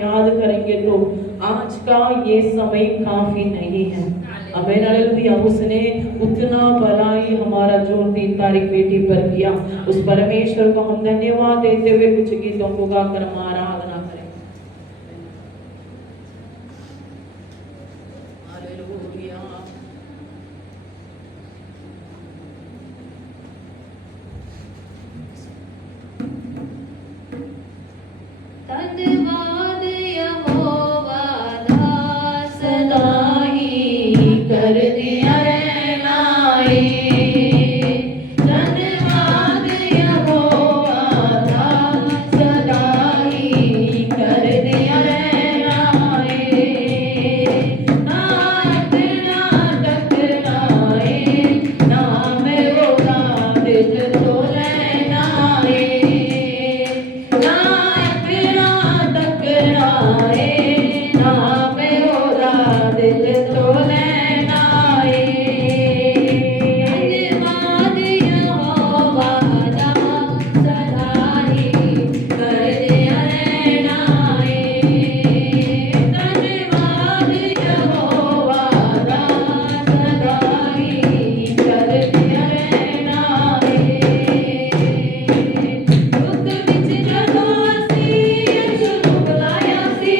याद करेंगे तो आज का ये समय काफी नहीं है। आमीन हालेलुया। उसने उतना बड़ाई हमारा जो 3 तारीख बेटी पर किया, उस परमेश्वर को हम धन्यवाद देते हुए कुछ गीतों को गाकर हम आराधना करें। हालेलुया। धन्यवाद यहोवा दास दाई कर दिया रे नाई। धन्यवाद यहोवा दास दाई कर दिया रे नाई। ना अपना टकराए ना मैं ओला दिल तो लेनाए। ना अपना टकराए ना मैं ओला दिल तो लेनाए। धन्यवाद यहोवा दास दाई कर दिया रे नाई। धन्यवाद यहोवा दास दाई कर दिया रे नाई। दुख विच जदों असीं यीशु नूं बुलाया सी,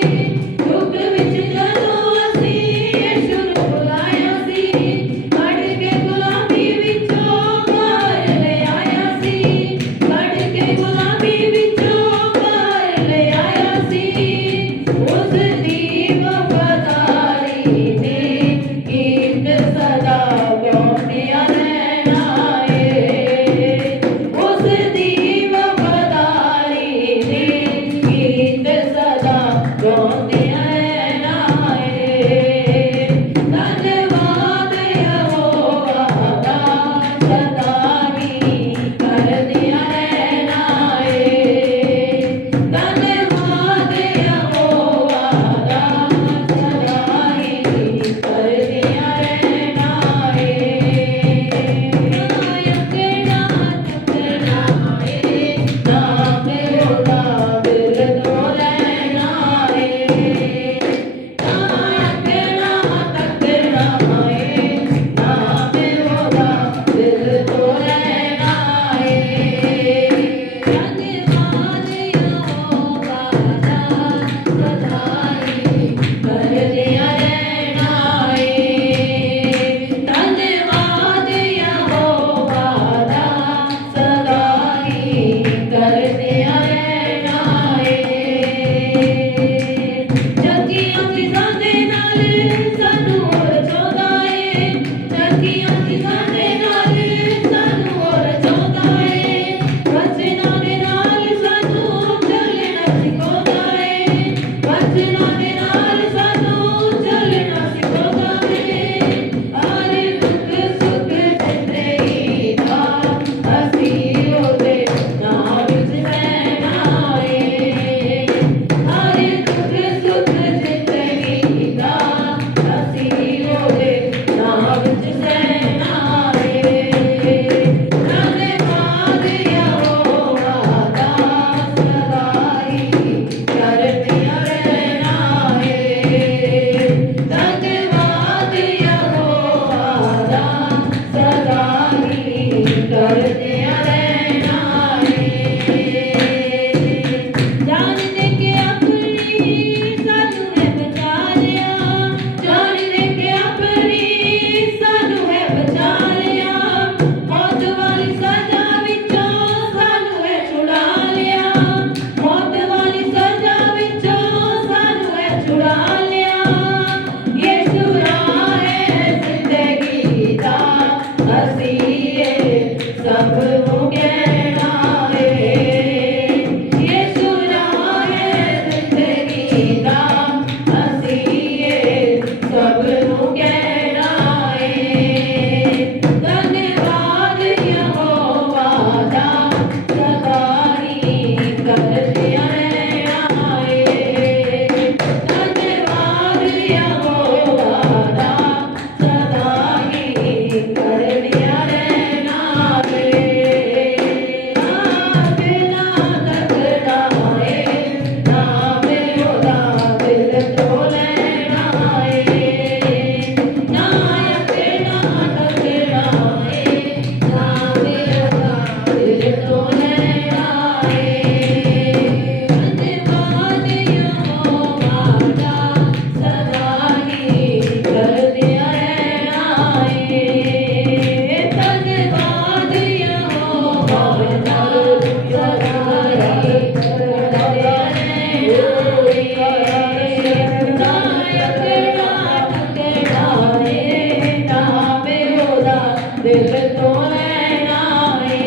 दिल तो लेना है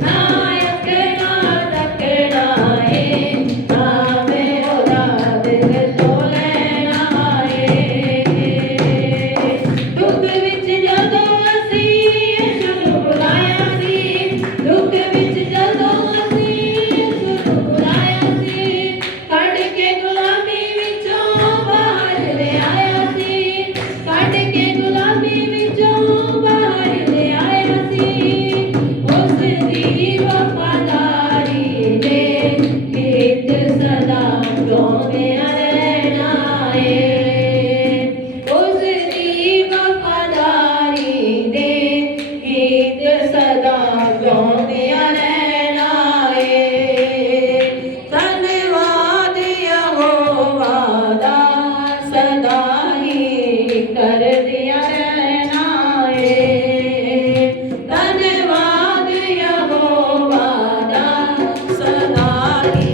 नायक ना तकना है नामे ओदा दिल तो लेना है दुख विच जदों असी यीशु नूं बुलाया सी दुख विच जदों असी यीशु नूं बुलाया सी कढ के गुलामी विचों बाहर ले आया सी कढ के गुलामी विचों बाहर ले आया सी उस दी वफादारी दे गीत सदा गाਉਂਦੇ रहना है उस दी वफादारी दे गीत सदा गाਉਂਦੇ रहना है धन्यवाद यहोवा दा सदा ही करदिया रहना है धन्यवाद यहोवा दा सदा ही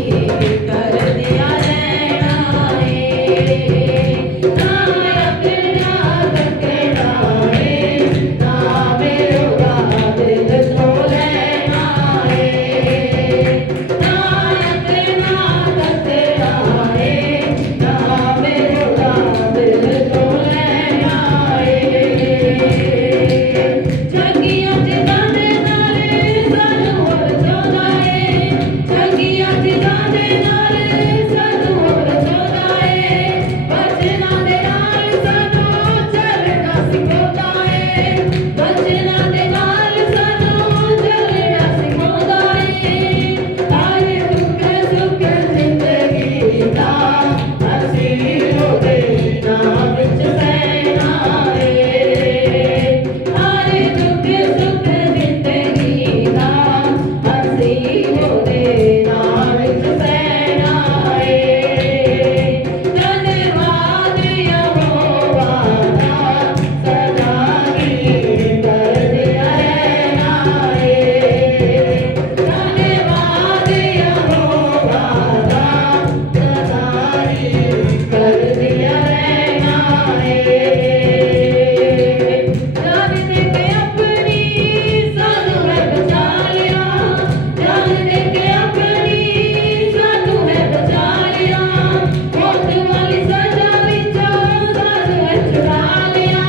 करदिया रहना है नायक ना तकना है नामे ओदा दिल तो लेना है नायक ना तकना है नामे ओदा दिल तो लेना है जगिया जिदाने नाले सानू होर चाहुंदा है जगिया जिदाने नाले सानू होर चाहुंदा है बचना दे नाल सानू चलना सिखाउंदा है बचना दे नाल सानू चलना सिखाउंदा है हर दुख सुख जिंदगी दा असी ओदे नाम विच सहना है हर दुख सुख जिंदगी दा असी ओदे नाम विच सहना है धन्यवाद यहोवा दा सदा ही करदिया रहना है धन्यवाद यहोवा दा सदा ही करदिया रहना है जान दे के अपनी सानू है बचा लिया जान दे के अपनी सानू है बचा लिया मौत वाली सजा विचों सानू है छुड़ा लिया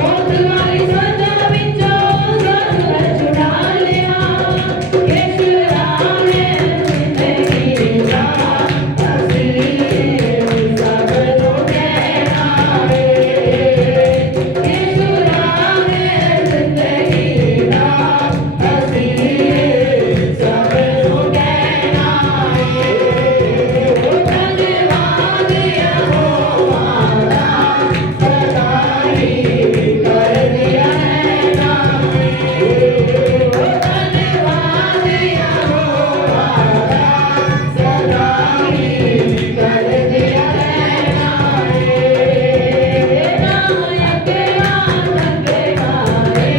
मौत वाली सजा विचों सानू है छुड़ा लिया यीशु राम है जिंदगी दा असी सब नूं कहना है यीशु राम है जिंदगी दा असी सब नूं कहना है धन्यवाद यहोवा दा सदा ही करदिया रहना है धन्यवाद यहोवा दा सदा ही करदिया रहना है नायक ना तकना है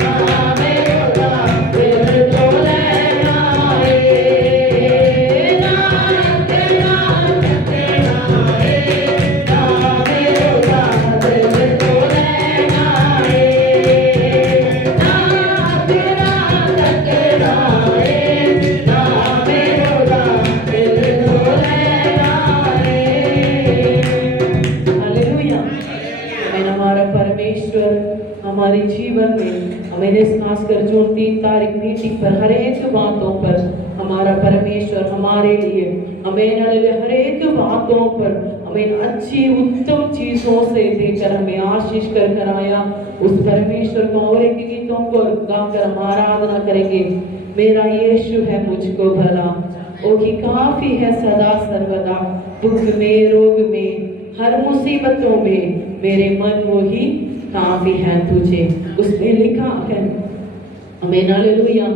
नामे ओदा दिल तो लेना है नायक ना तकना है नामे ओदा दिल तो लेना है नायक ना तकना है नामे ओदा दिल तो लेना है हालेलुया आमीन हमारा परमेश्वर हमारे जीवन में हमें इस खासकर जून 3 तारीख मीटिंग पर हर एक बातों पर हमारा परमेश्वर हमारे लिए हमें हर एक बातों पर हमें अच्छी उत्तम चीजों से देकर हमें आशीष कर कर आया उस परमेश्वर को और एक गीतों को गाकर हम आराधना करेंगे मेरा यीशु है मुझको भला ओ कि काफी है सदा सर्वदा दुख में रोग में हर मुसीबतों में मेरे मन वो ही काफी है तुझे उसमें लिखा है आमीन हालेलुया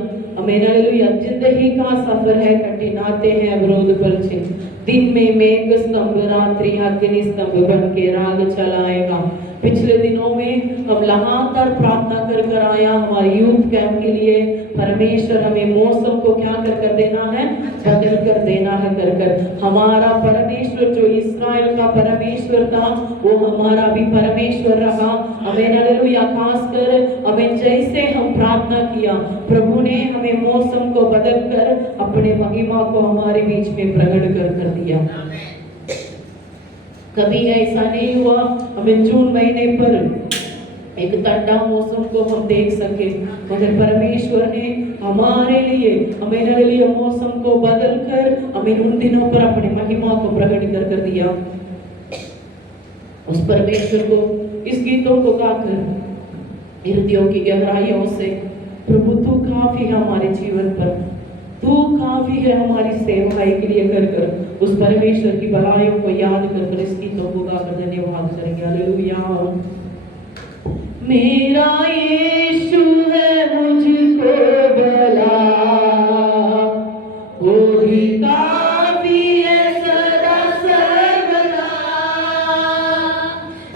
आमीन हालेलुया जिंदगी का सफर है कठिन आते हैं अवरोध पलछे दिन में मेघ स्तंभ रात्रि अग्नि स्तंभ बन के राग चलाएगा पिछले दिनों में हम लगातार प्रार्थना कर कर आया हमारे यूथ कैंप के लिए। परमेश्वर हमें मौसम को क्या कर देना है, बदल कर देना है कर हमारा परमेश्वर जो इस्राएल का परमेश्वर था वो हमारा भी परमेश्वर रहा। आमीन हालेलुया। खासकर हमें जैसे हम प्रार्थना किया प्रभु ने हमें मौसम को बदल कर अपने महिमा को हमारे बीच में प्रकट कर दिया। कभी ऐसा नहीं हुआ हमें जून महीने पर एक ठंडा मौसम को हम देख सके, मगर परमेश्वर ने हमारे लिए मौसम को बदल कर हमें उन दिनों पर अपने महिमा को प्रकट कर दिया। उस परमेश्वर को इस गीतों को गाकर हृदयों की गहराइयों से प्रभु तू काफी है हमारे जीवन पर, तू काफी है हमारी सेवाई के लिए कर उस परमेश्वर की भलाइयों को याद कर इस गीतों को गाकर धन्यवाद करेंगे। हालेलुया। मेरा यीशु है मुझको भला, वो ही काफी है सदा सर्वदा।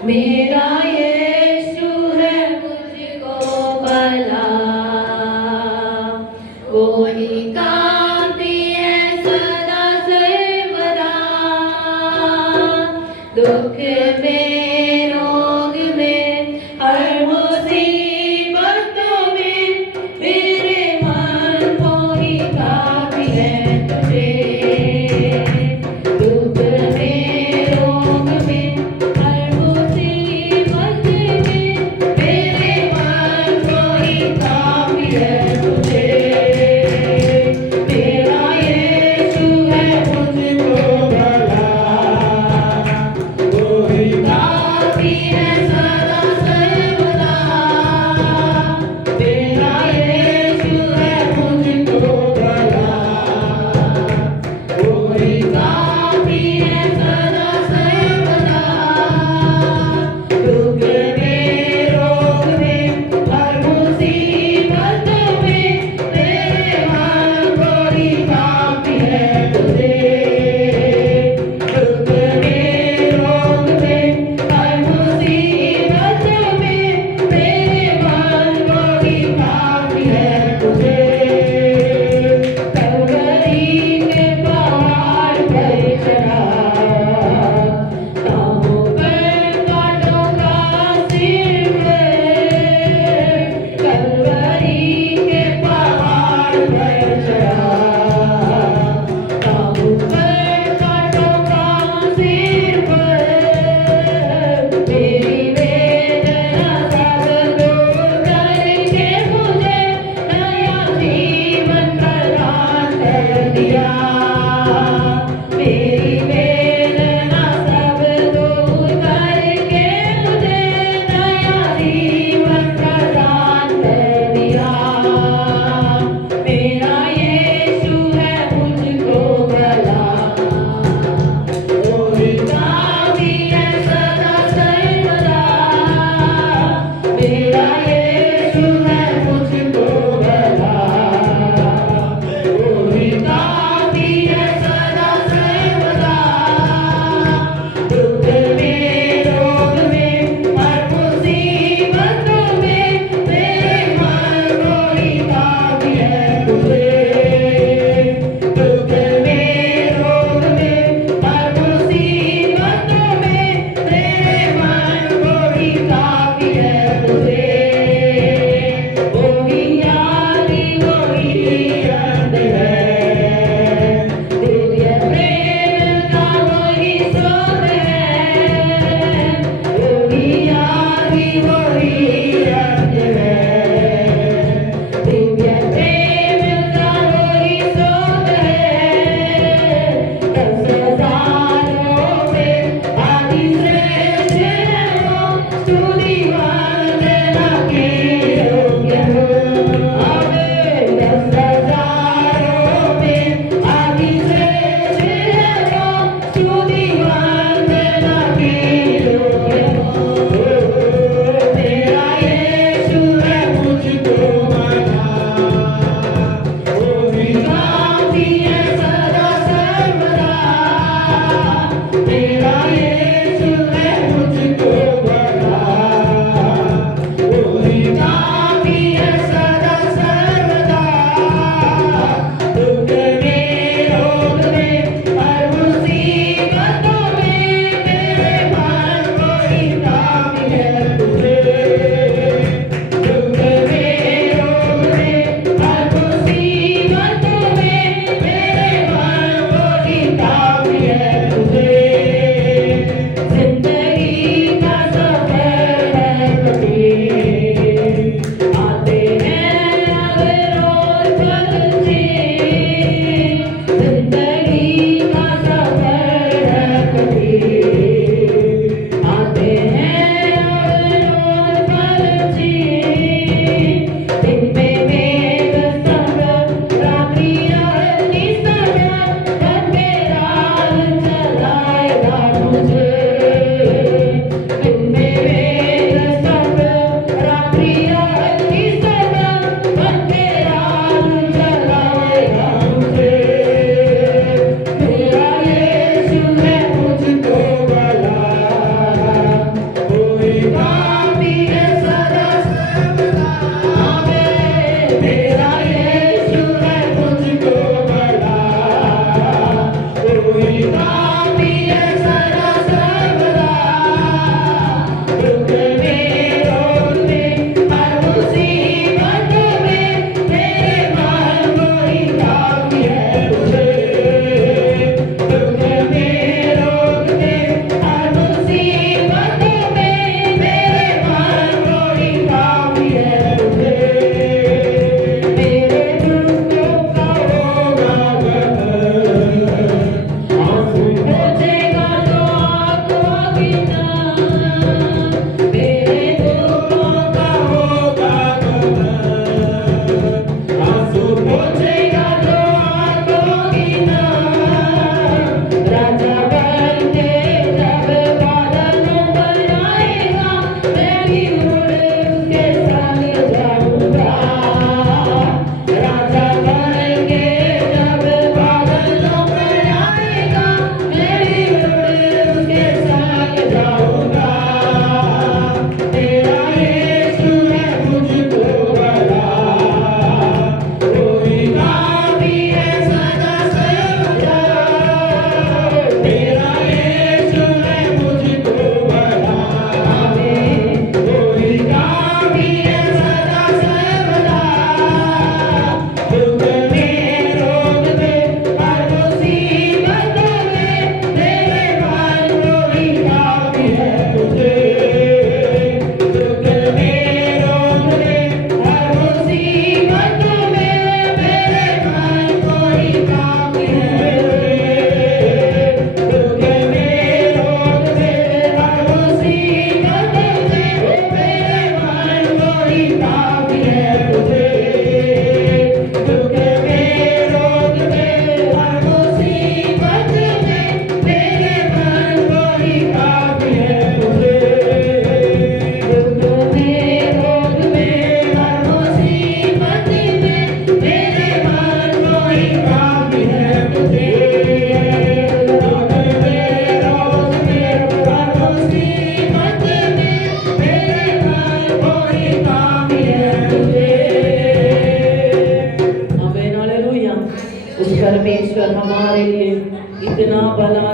मेरा यीशु है मुझको भला, वो ही काफी है सदा सर्वदा। दुख में रोग में हर मुसीबतों में मेरे मन को ही काफी है तुझे। दुख में रोग में हर मुसीबत में मेरे मन को ही काफी है तुझे। मेरा यीशु है मुझको भला, वो ही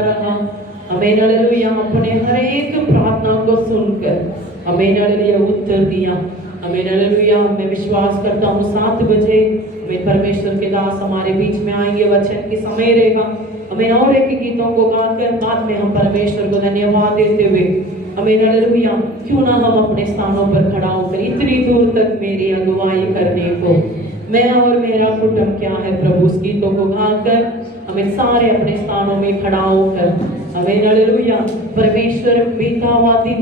रहा। आमीन हालेलुया। अपने हर एक प्रार्थना को सुनकर आमीन हालेलुया उत्तर दिया। आमीन हालेलुया। मैं विश्वास करता हूँ 7 बजे वे परमेश्वर के दास हमारे बीच में आएंगे, वचन की समय रहेगा। आमीन। और एक गीतों को गाकर बाद में हम परमेश्वर को धन्यवाद देते हुए आमीन हालेलुया। क्यों ना हम अपने स्थानों पर खड़ा होकर इतनी दूर तक मेरी अगुवाई करने को मैं और मेरा कुटुंब क्या है प्रभु उस गीतों को गाकर हमें सारे अपने स्थानों में खड़ा होकर आमीन हालेलुया। परमेश्वर बीता हुआ दिन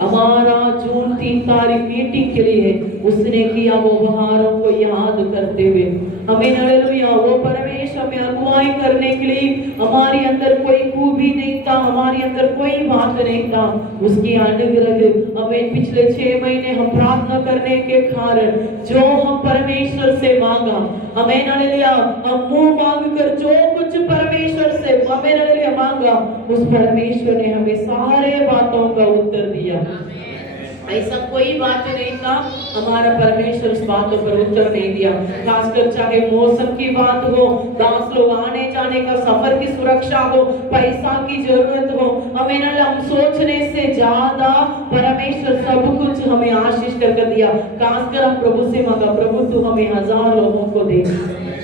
हमारा जून 3 तारीख मीटिंग के लिए उसने किया वो उपहारों को याद करते हुए आमीन हालेलुया। वो परमेश्वर में अगुवाई करने के लिए हमारे अंदर कोई खूबी नहीं था, हमारे अंदर कोई बात नहीं था। उसकी अनुग्रह हमें पिछले 6 महीने हम प्रार्थना करने के कारण जो हम परमेश्वर से मांगा आमीन हालेलुया। हम मुंह मांग कर जो कुछ परमेश्वर से आमीन हालेलुया मांगा उस परमेश्वर ने हमें सारे बातों का उत्तर दिया। ऐसा कोई बात नहीं था हमारा परमेश्वर उस बातों पर उत्तर नहीं दिया। खासकर चाहे मौसम की बात हो, दास लोग आने जाने का सफर की सुरक्षा हो, पैसा की जरूरत हो, हमें ना हम सोचने से ज्यादा परमेश्वर सब कुछ हमें आशीष कर दिया। खासकर हम प्रभु से मांगा प्रभु तू हमें 1000 लोगों को दे।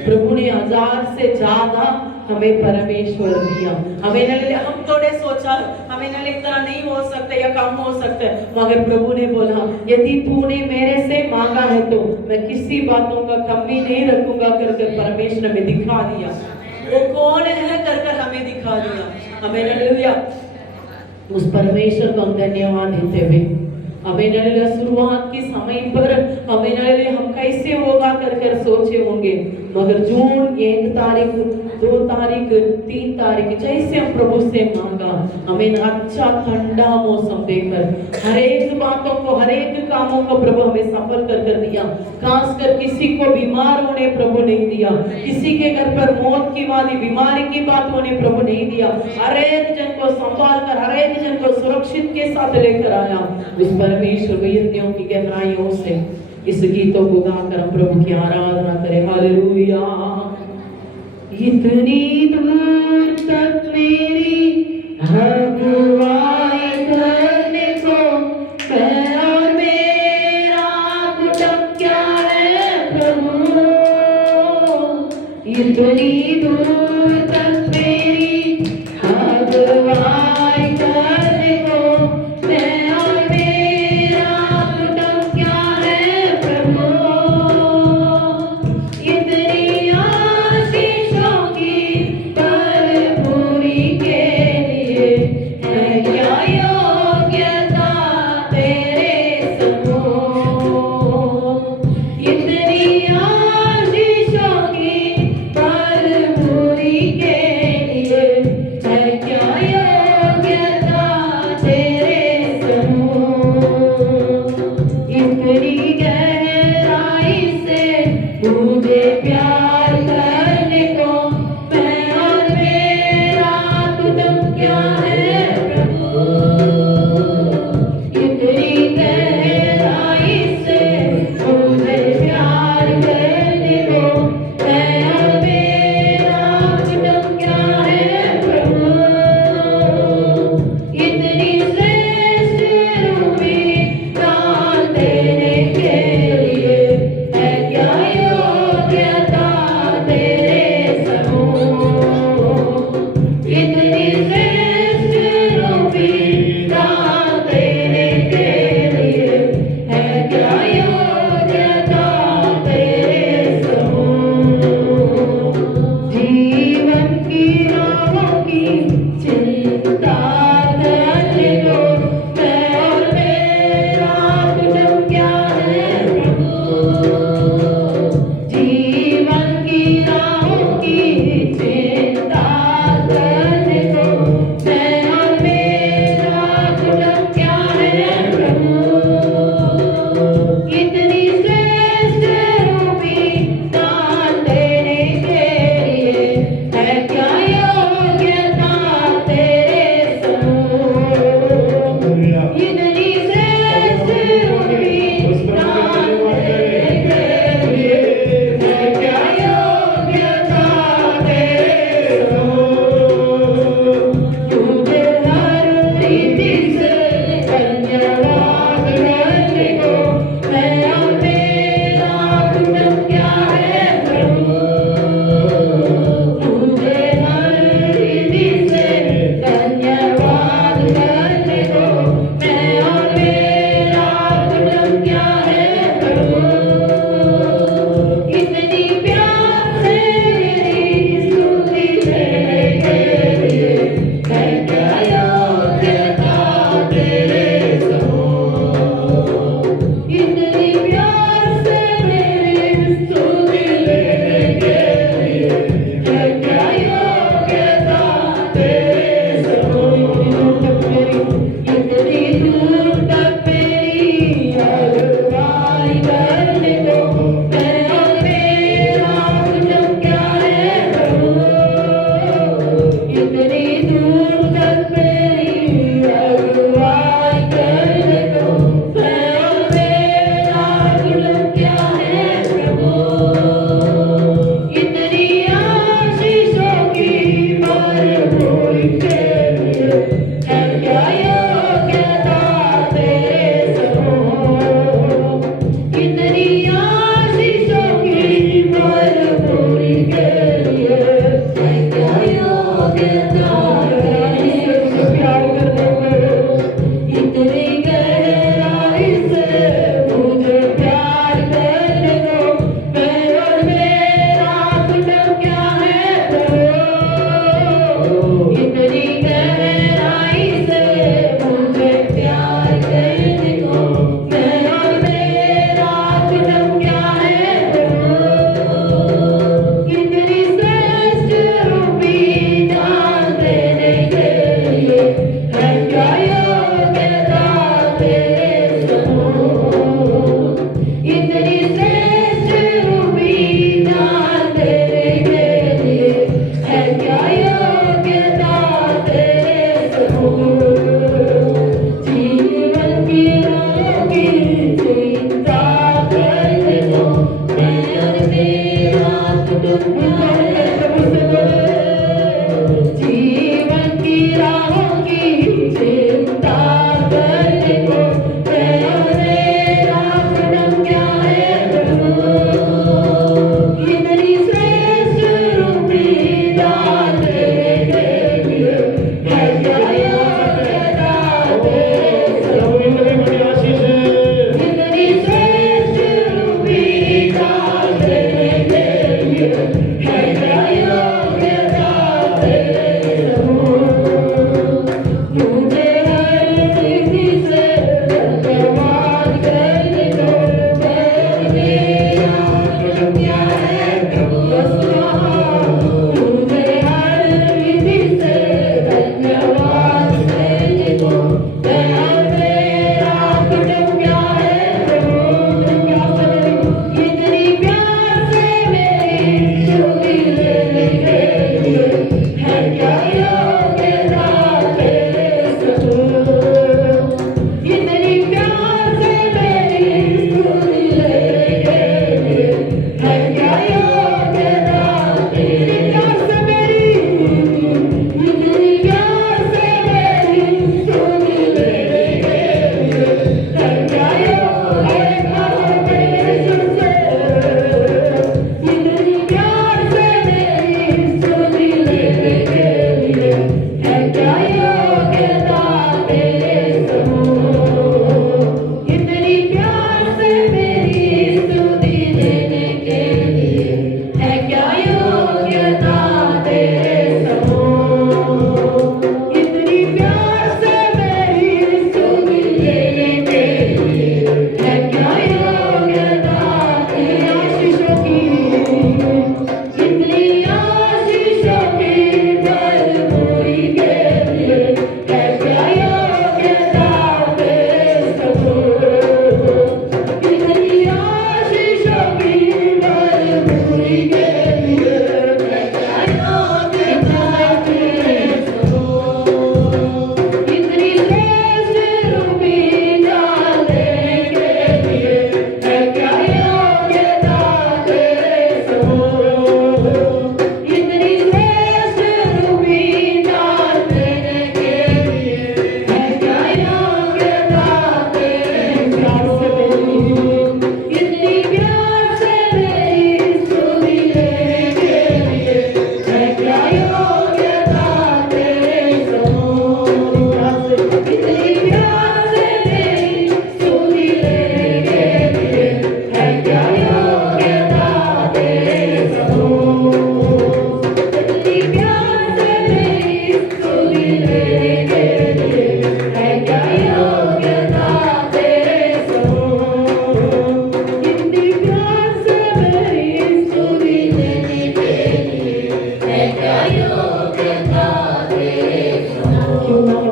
प्रभु ने 1000 से ज्यादा हमें परमेश्वर दिया। हमें न हम थोड़े सोचा हमें न इतना नहीं हो सकता या कम हो सकता है, मगर प्रभु ने बोला यदि तूने मेरे से मांगा है तो मैं किसी बातों का कमी नहीं रखूंगा कर परमेश्वर हमें दिखा दिया। वो कौन है कर हमें दिखा दिया। हमें हालेलुया। उस परमेश्वर को हम धन्यवाद देते हुए आमीन हालेलुया। शुरुआत के समय पर आमीन हालेलुया हम कैसे होगा कर सोचे होंगे, मगर जून 1 तारीख 2 तारीख 3 तारीख जैसे हम प्रभु से मांगा हमें अच्छा ठंडा मौसम देकर हर एक बातों को हर एक कामों को प्रभु हमें सफल कर दिया। खासकर किसी को बीमार होने प्रभु नहीं दिया, किसी के घर पर मौत की वाली बीमारी की बात होने प्रभु नहीं दिया। हर एक जन को संभाल कर हर एक जन को सुरक्षित के साथ लेकर आया। उस परमेश्वर को यज्ञों की गहराइयों से इस गीतों को गाकर हम प्रभु की आराधना करें। हालेलुया। इतनी दूर तक मेरी अगुवाई करने को मैं और मेरा कुटुंब क्या है प्रभु। इतनी दूर तक मेरी अगुवाई करने को मैं और मेरा कुटुंब क्या है प्रभु। इतनी आशीषों की भरपूरी के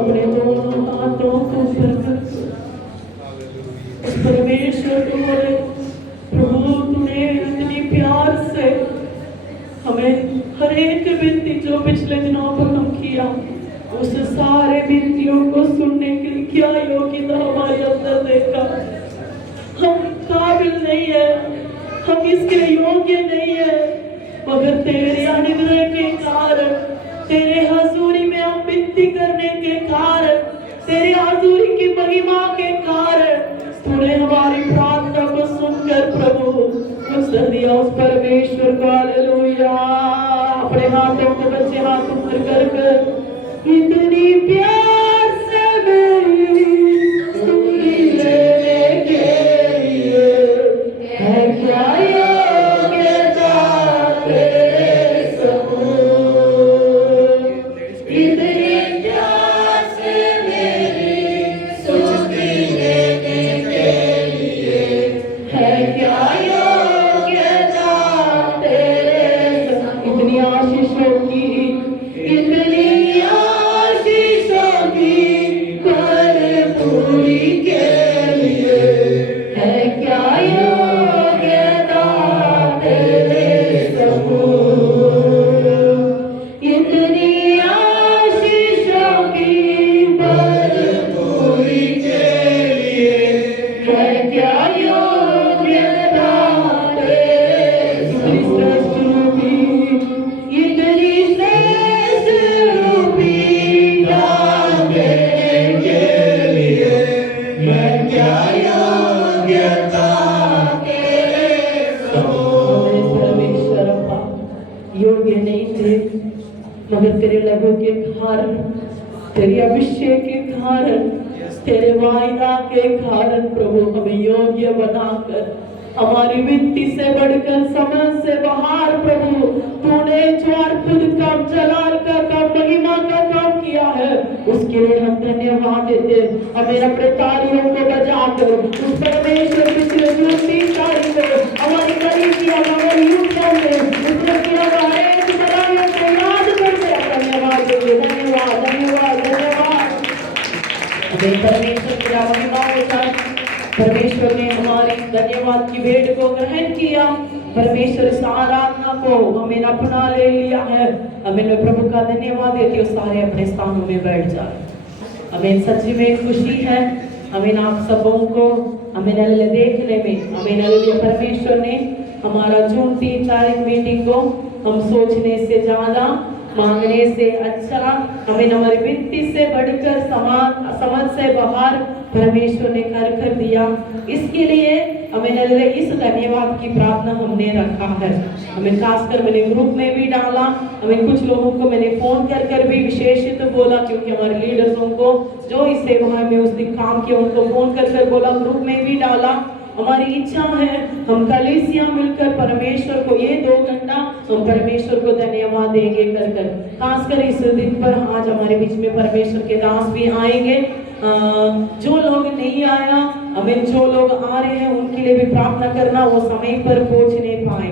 अपने दोनों हाथों को ऊपर कर उस परमेश्वर को बोले, प्रभु तूने इतनी प्यार से हमें हर एक विनती जो पिछले दिनों पर हम किया, उस सारे विनतियों को सुनने के लिए क्या योग्यता हमारे अंदर देखा। हम काबिल नहीं है, हम इसके योग्य नहीं है, मगर तेरे अनुग्रह के कारण, तेरे हजूरी में हम विनती करने के कारण, तेरे हजूरी की महिमा के कारण तूने हमारी प्रार्थना को सुनकर प्रभु उत्तर दिया। उस परमेश्वर को हालेलुया। अपने हाथों को बच्चे हाथ ऊपर कर इतनी प्यार से मेरी सुनी लेने के लिए है क्या योग्यता तेरे समुझ। इतनी प्यार से मेरी सुनी लेने के लिए है क्या योग्यता तेरे समुझ। इतनी आशीषों की, इतनी योग्य नहीं थे, मगर तेरे लहू के कारण, तेरे अभिषेक के कारण, तेरे वायदा के कारण प्रभु हमें योग्य बनाकर हमारी विनती से बढ़कर समझ से बाहर प्रभु तूने जो अद्भुत काम, जलाल का काम, महिमा का काम किया है, उसके लिए हम धन्यवाद देते। हमें अपने तालियों को बजाकर उस परमेश्वर पिछले 3 तारीख को हमारी कलीसिया हमारी यूनियन में उसने किया हर एक बड़ाइयों को याद करके धन्यवाद देंगे। धन्यवाद धन्यवाद धन्यवाद। हमें परमेश्वर की महिमा होकर परमेश्वर ने हमारी धन्यवाद की भेंट को ग्रहण किया। परमेश्वर इस आराधना को हमें अपना ले लिया है। हमें प्रभु का धन्यवाद देती हूँ। सारे अपने स्थानों में बैठ जाए। हमें सच में खुशी है, हमें आप सबों को हमें देखने में, हमें परमेश्वर ने हमारा जून 3 तारीख मीटिंग को हम सोचने से ज्यादा, मांगने से अच्छा, हमें हमारी विनती से बढ़कर समझ से बाहर परमेश्वर ने कर दिया। इसके लिए हमें इस धन्यवाद की प्रार्थना हमने रखा है। हमें खासकर मैंने ग्रुप में भी डाला, हमें कुछ लोगों को मैंने फोन कर भी विशेषित बोला, क्योंकि हमारे लीडर्सों को जो इस सेवा में उस दिन काम किया उनको फोन कर बोला, ग्रुप में भी डाला। हमारी इच्छा है हम कलीसिया मिलकर परमेश्वर को ये 2 घंटा हम परमेश्वर को धन्यवाद देंगे कर खासकर इस दिन पर आज हमारे बीच में परमेश्वर के दास भी आएंगे। जो लोग नहीं आया, हमें जो लोग आ रहे हैं उनके लिए भी प्रार्थना करना, वो समय पर पहुंच नहीं पाए।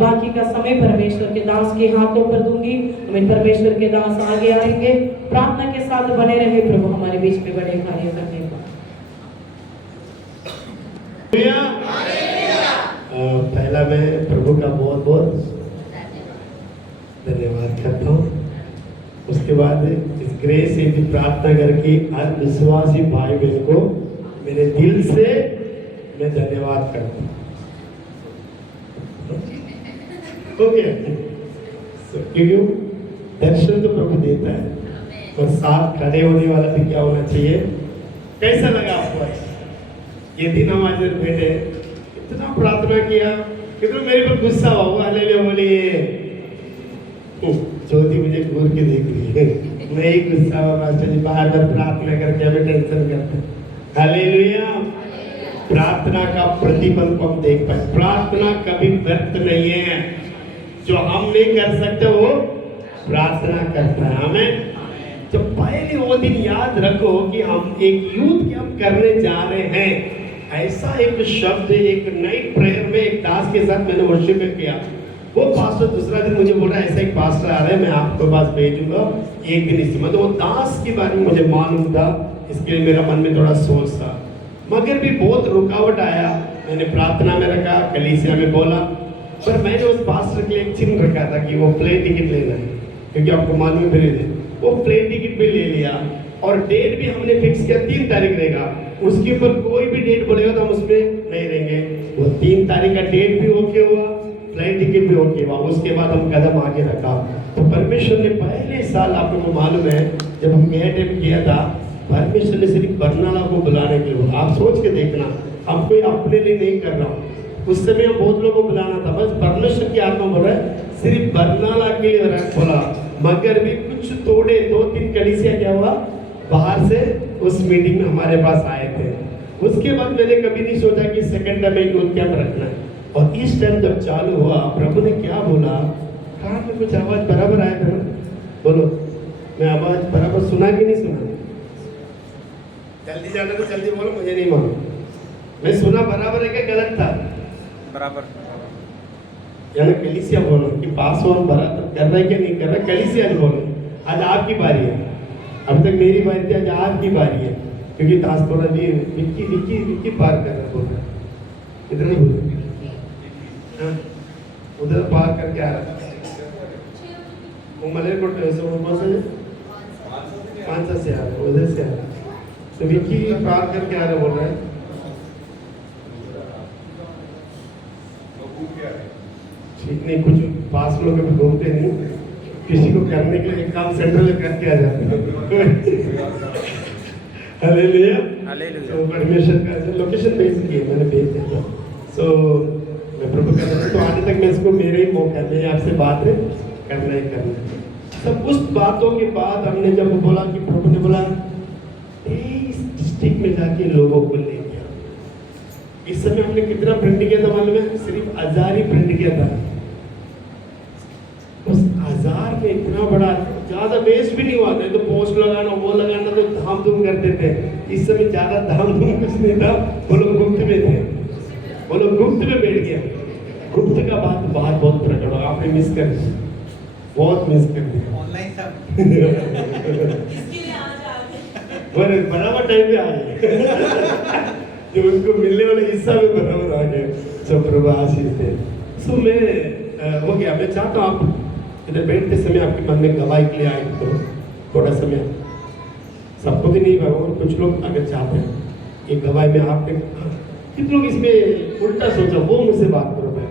बाकी का समय परमेश्वर के दास के हाथों पर दूंगी। हमें परमेश्वर के दास आगे आएंगे, प्रार्थना के साथ बने रहे प्रभु हमारे बीच में बड़े कार्य करने का। पहला मैं प्रभु का बहुत बहुत धन्यवाद करता हूँ। उसके बाद इस ग्रेस से भी प्रार्थना करके हर विश्वासी भाई बहन को मेरे दिल से मैं धन्यवाद करता हूँ। क्योंकि दर्शन तो प्रभु देता है और साथ खड़े होने वाला भी क्या होना चाहिए। कैसा लगा आपको ये दिन? हम आज बैठे इतना प्रार्थना किया, कितना मेरे पर गुस्सा हुआ। हालेलुया बोलिए। ज्योति मुझे घूर के देख रही है, मैं ही गुस्सा हुआ मास्टर जी, बार बार प्रार्थना करके हमें टेंशन करते हैं। हालेलुया। प्रार्थना का प्रतिफल को हम देख पाए। प्रार्थना कभी व्यर्थ नहीं है। जो हम नहीं कर सकते वो प्रार्थना करता है। हमें तो पहले वो दिन याद रखो कि हम एक यूथ कैंप करने जा रहे हैं। ऐसा एक शब्द एक नाइट प्रेयर में एक दास के साथ मैंने वर्शिप में किया। वो पास्टर दूसरा दिन मुझे बोला ऐसा एक पास्टर आ रहा है, मैं आपके पास भेजूंगा एक दिन इसमें। तो वो दास के बारे में मुझे मालूम था, इसके लिए मेरा मन में थोड़ा सोच था, मगर भी बहुत रुकावट आया। मैंने प्रार्थना में रखा, कलीसिया में बोला, पर मैंने उस पास्टर के लिए एक चिन्ह रखा था कि वो प्लेन टिकट लेना है, क्योंकि आपको मालूम है वो प्लेन टिकट भी ले लिया और डेट भी हमने फिक्स किया 3 तारीख रहेगा। उसके ऊपर कोई भी डेट बोलेगा तो हम उसमें नहीं रहेंगे। वो 3 तारीख का डेट भी ओके हुआ, फ्लाइट टिकट भी ओके हुआ। उसके बाद हम कदम आगे रखा। तो परमेश्वर ने पहले साल, आपको मालूम है जब हम अटेम्प्ट किया था, परमेश्वर ने सिर्फ बरनाला को बुलाने के लिए, आप सोच के देखना, हम कोई अपने लिए नहीं कर रहा हूँ, उस समय हम बहुत लोगों को बुलाना था, बस परमेश्वर की आत्मा बोल रहा है सिर्फ बरनाला के लिए बोला। मगर भी कुछ थोड़े 2-3 कलीसिया क्या हुआ, बाहर से उस मीटिंग में हमारे पास आए थे। उसके बाद मैंने कभी नहीं सोचा कि सेकंड टाइम एक यूथ कैंप रखना है। और इस टाइम जब चालू हुआ, प्रभु ने क्या बोला, कान में कुछ आवाज बराबर आया था ना, बोलो मैं आवाज बराबर सुना कि नहीं सुना? जल्दी जाना तो जल्दी बोलो, मुझे नहीं मालूम मैं सुना बराबर है क्या गलत था? बराबर। यानी कलीसिया बोलो कि पास हो बराबर कर रहा है क्या नहीं कर रहा, कलीसिया बोलो। आज आपकी बारी है, अब तक मेरी बारी थी, आज आपकी बारी है, क्योंकि दास बोला जी विक्की विक्की विक्की पार कर रहा, बोल रहा इधर नहीं बोल रहा, उधर पार करके आ रहा। वो मलेरकोट से कौन सा है, 500 से आ रहा, उधर से आ रहा, तो विक्की पार करके आ रहा बोल रहा है। ठीक नहीं, कुछ पास लोग कभी घूमते नहीं, किसी को करने के लिए एक काम सेंट्रल में करके आ जाते हैं। Hallelujah, hallelujah. तो परमेश्वर का लोकेशन भेज दिए, मैंने भेज दिया था। सो मैं प्रभु का तो आने तक मैं इसको मेरे ही मौका है, आपसे बात है करना ही करना। सब उस बातों के बाद हमने जब बोला कि प्रभु ने बोला 23 डिस्ट्रिक्ट में जाके लोगों को ले गया। इस समय हमने कितना प्रिंट किया था मालूम है? सिर्फ 1000 ही प्रिंट किया था। उस 1000 में इतना बड़ा, ज्यादा वेस्ट भी नहीं हुआ, नहीं तो पोस्ट लगाना वो लगाना तो धाम धूम करते थे। इस समय ज्यादा धाम धूम कुछ नहीं था, वो लोग गुप्त में थे, वो लोग गुप्त में बैठ गया। गुप्त का बात बहुत प्रकट हुआ, आपने मिस कर दिया, बहुत मिस कर दिया। ऑनलाइन था बराबर टाइम पे आ गए जो उनको मिलने वाले हिस्सा में बराबर आ गए। सब प्रभु आशीष दे। सो मैं हो गया, मैं चाहता हूँ आप इधर बैठते समय आपके मन में गवाही के लिए आए तो थोड़ा समय, सबको भी नहीं भाई, और कुछ लोग अगर चाहते हैं ये गवाही में आपने कितने लोग इसमें उल्टा सोचा, वो मुझसे बात करो पहले,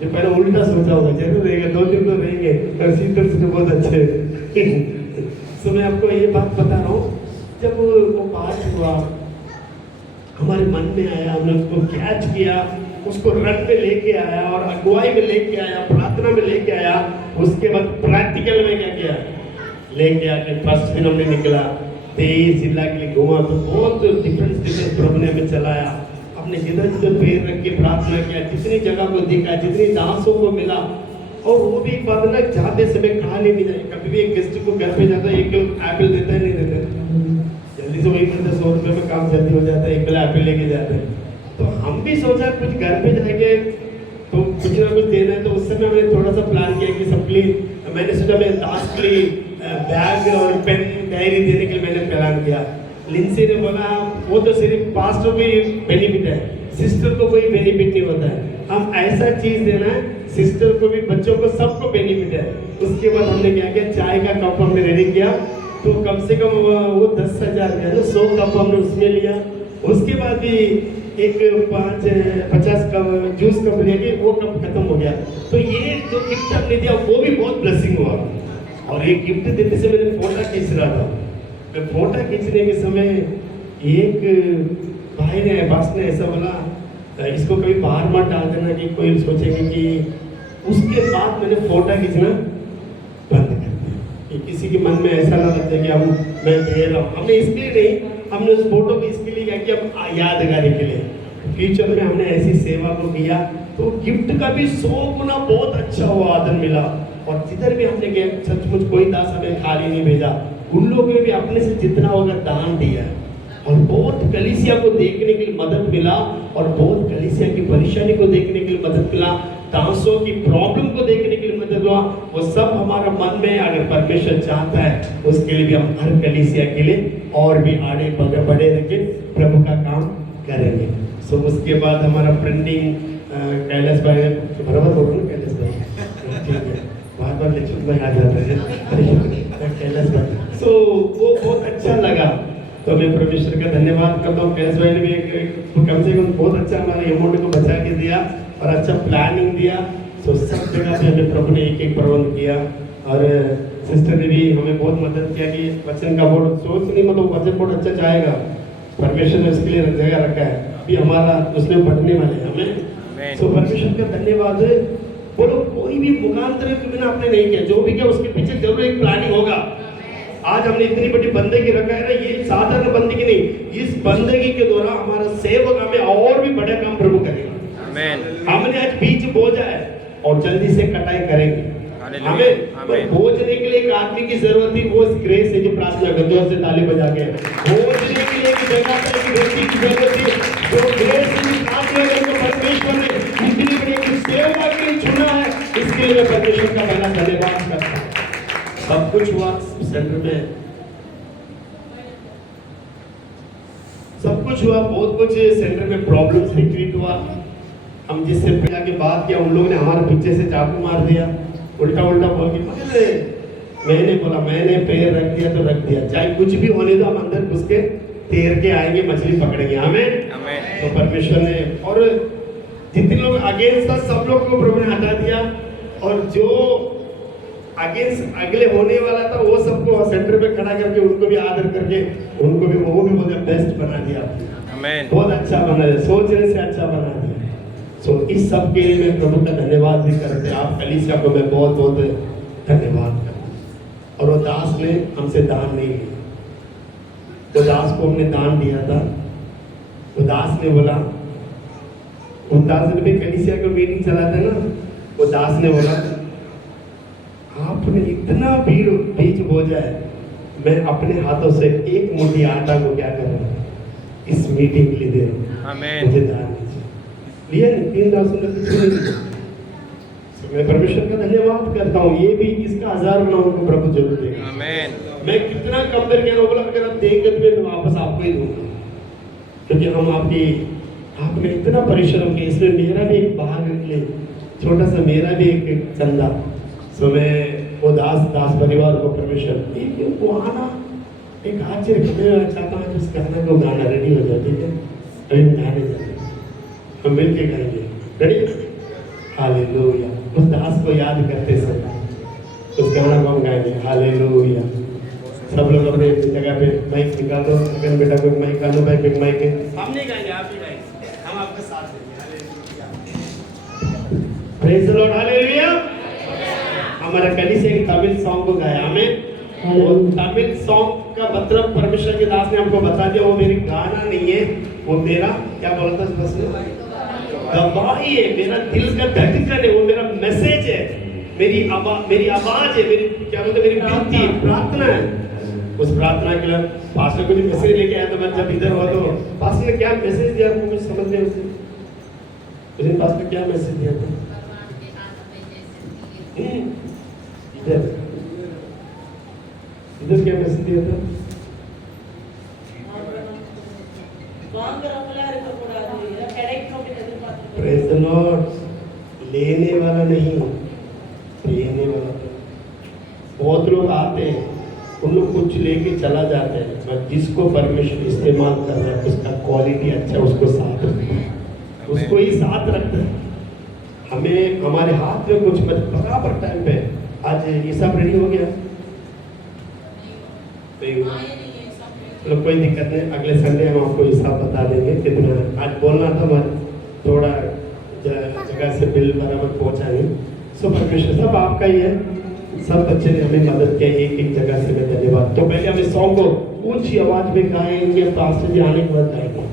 जो पहले उल्टा सोचा होगा जरूर रहेगा, 2 दिन तो रहेंगे, और शीतल से बहुत अच्छे। सो मैं आपको ये बात बता रहा हूँ, जब वो बात हुआ हमारे मन में आया, हमने उसको कैच किया, उसको रन पे लेके आया और अगुवाई में लेके आया, प्रार्थना में लेके आया। उसके बाद प्रैक्टिकल में क्या किया, लेके आके फर्स्ट दिन हमने निकला, 23 जिला के लिए घुमा, तो बहुत डिफरेंस प्रभु ने हमें चलाया। हमने जिधर पैर रख के प्रार्थना किया, जितनी जगह को देखा, जितनी दासों को मिला। और वो भी एक बात ना, जाते समय खाली नहीं जाए, कभी भी एक गेस्ट को घर पे जाता है 1 किलो एप्पल देता है नहीं देता, जल्दी से वही मिलता, 100 रुपये में काम जल्दी हो जाता है, 1 किलो एप्पल लेके जाते हैं। तो हम भी सोचा कुछ घर पे जाएंगे तो कुछ ना कुछ देना है, तो उस समय हमने थोड़ा सा प्लान किया कि सबके लिए, मैंने सोचा मैं दास के लिए बैग और पेन डायरी देने के लिए मैंने प्लान किया। लिंसी ने बोला वो तो सिर्फ पास्टर को ही बेनिफिट है, सिस्टर को कोई बेनिफिट नहीं होता है, हम ऐसा चीज देना है सिस्टर को भी, बच्चों को, सबको बेनिफिट है। उसके बाद हमने क्या किया, चाय का कप हमने रेडी किया, तो कम से कम वो 10,000 का 100 कप हमने उसमें लिया। उसके बाद भी एक 50 कप जूस कप लेके वो कप खत्म हो गया। तो ये जो गिफ्ट हमने दिया वो भी बहुत ब्लेसिंग हुआ। और एक गिफ्ट देते से मैंने फोटो खींच रहा था, मैं फोटो खींचने के समय एक भाई ने, बस ने ऐसा बोला इसको कभी बाहर मत डाल देना कि कोई सोचेगा कि, उसके बाद मैंने फोटो खींचना बंद कर दिया कि किसी के मन में ऐसा ना लगता कि हम मैं दे रहा हूँ। हमने इसके लिए नहीं, हमने उस फोटो को इसके लिए किया कि हम यादगारी के लिए, फ्यूचर में हमने ऐसी सेवा को किया तो गिफ्ट का भी 100 गुना बहुत अच्छा हुआ, आदर मिला। और जिधर भी हमने गए सचमुच कोई दास हमें खाली नहीं भेजा, उन लोगों ने भी अपने से जितना होगा दान दिया और बहुत कलीसिया को देखने के लिए मदद मिला और बहुत कलीसिया की परेशानी को देखने के लिए मदद मिला। दासों की प्रॉब्लम को देखने के लिए मदद हुआ, वो सब हमारा मन में अगर परमेश्वर चाहता है उसके लिए भी हम हर कलीसिया के लिए और भी आगे बढ़े रह के प्रभु का काम करेंगे। सो उसके बाद हमारा प्रिंटिंग कैलाश भाई बराबर बोल रहे हैं, कैलाश भाई ठीक है, बार लेक्चर में आ जाता है कैलाश भाई। सो वो बहुत अच्छा लगा, तो मैं परमेश्वर का धन्यवाद करता हूँ। कैलाश भाई ने भी कम से कम बहुत अच्छा हमारे अमाउंट को बचा के दिया और अच्छा प्लानिंग दिया। सो सब जगह पे हमें प्रभु ने एक प्रबंध किया, और सिस्टर ने भी हमें बहुत मदद किया कि वचन का बोर्ड सोच नहीं, मतलब वचन बोर्ड अच्छा जाएगा, परमेश्वर ने उसके लिए जगह रखा है, अभी हमारा उसमें बढ़ने वाले हैं हमें। सो परमेश्वर का धन्यवाद है। बोलो कोई भी मुखांतर के बिना आपने नहीं किया, जो भी किया उसके पीछे जरूर एक प्लानिंग होगा। आज हमने इतनी बड़ी बंदगी रखा है ना, ये साधारण बंदगी नहीं, इस बंदगी के द्वारा हमारा सेवक हमें और भी बड़े काम प्रभु करेगा। हमने आज बीज बोझा है और जल्दी से कटाई करेंगे। हमें बोझने के लिए एक आदमी की जरूरत थी, वो ग्रेस है जो प्रार्थना कर, जोर से ताली बजा के बोझने के लिए एक जगह पर एक व्यक्ति की जरूरत थी, जो ग्रेस है प्रार्थना करके परमेश्वर ने इतनी बड़ी एक सेवा के लिए चुना है, इसके लिए मैं परमेश्वर का पहला धन्यवाद करता हूँ। सब कुछ हुआ सेंटर में, सब कुछ हुआ, बहुत कुछ सेंटर में प्रॉब्लम्स रिट्रीट हुआ। हम जिससे पहला के बात किया उन लोगों ने हमारे पीछे से चाकू मार दिया, उल्टा उल्टा बोल के मैंने बोला, मैंने पैर रख दिया तो रख दिया, चाहे कुछ भी होने दो, हम अंदर घुस के तैर के आएंगे, मछली पकड़ेंगे। हमें तो परमेश्वर ने, और जितने लोग अगेंस्ट था सब लोग को प्रभु ने हटा दिया, और जो अगेंस्ट अगले होने वाला था वो सबको सेंटर पे खड़ा करके उनको भी आदर करके उनको भी वो भी बहुत बेस्ट बना दिया, बहुत अच्छा बना दिया, सोचने से अच्छा बना दिया। सो इस सब के लिए मैं प्रभु का धन्यवाद भी करते हैं। आप कलीसिया को मैं बहुत बहुत धन्यवाद करता हूँ। और वो दास ने हमसे दान नहीं लिया, वो दास को हमने दान दिया था, वो दास ने बोला, उन दास ने भी कलीसिया को मीटिंग चलाते ना, वो दास ने बोला आपने इतना बीज बोझा है, मैं अपने हाथों से एक मुट्ठी आटा को क्या कर रहा हूँ, इस मीटिंग के लिए दे रहा हूँ, मुझे दान लिया नहीं, 3 दासों ने कुछ नहीं दिया। मैं परमेश्वर का धन्यवाद करता हूँ, ये भी इसका 1000 गुना उनको प्रभु जरूर देगा। मैं कितना कम करके बोला, अगर आप देंगे तो मैं वापस आपको ही दूंगा, क्योंकि हम आपने इतना परिश्रम किया, इसमें मेरा भी एक भाग निकले, छोटा सा मेरा भी एक चंदा। सो मैं वो दास परिवार को परमेश्वर एक वो आना एक आश्चर्य चाहता हूँ, उस गाना को गाना रेडी हो जाए, ठीक है, अभी गाने जाते हम मिल के गाएंगे, रेडी, हालेलुया। उस दास को याद करते सब उस गाना को हम गाएंगे, हालेलुया। सब लोग अपने जगह पे माइक निकालो, अगर बेटा कोई माइक निकालो, भाई बिग माइक है, हम नहीं गाएंगे, आप ही गाएंगे, हम आपके साथ देंगे, hallelujah, praise the Lord, hallelujah. हमारा कलीसिया एक तमिल सॉन्ग को गाया हमें, वो तमिल सॉन्ग का मतलब परमेश्वर के दास ने हमको बता दिया, वो मेरी गाना नहीं है, वो मेरा क्या बोला था बस गवाही है, मेरा दिल का धड़कन है, वो मेरा मैसेज है, मेरी आवाज है, मेरी क्या बोलते, मेरी विनती है, प्रार्थना है। उस प्रार्थना के लिए पास्टर को जो मैसेज लेके आया, तो मैं जब इधर हुआ तो पास्टर ने क्या मैसेज दिया वो मुझे समझ नहीं, उस दिन पास्टर क्या मैसेज दिया था, इधर क्या मैसेज दिया था, प्रेज द लॉर्ड, लेने वाला नहीं, देने वाला। बहुत लोग आते हैं, उन लोग कुछ लेके चला जाते हैं, पर जिसको परमेश्वर इस्तेमाल कर रहा है उसका क्वालिटी अच्छा, उसको साथ रखता है, उसको ही साथ रखता है। हमें हमारे हाथ में कुछ बराबर टाइम पे, आज ये सब रेडी हो गया, चलो कोई दिक्कत नहीं, अगले संडे हम आपको हिसाब बता देंगे कितना। आज बोलना था मैं थोड़ा जगह से बिल बराबर पहुंचा नहीं। सो परमेश्वर सब आपका ही है, सब बच्चे ने हमें मदद की, एक जगह से मैं धन्यवाद। तो पहले हम इस सॉन्ग को ऊंची आवाज में गाएंगे, पास्टर जी आने के बाद गाएंगे,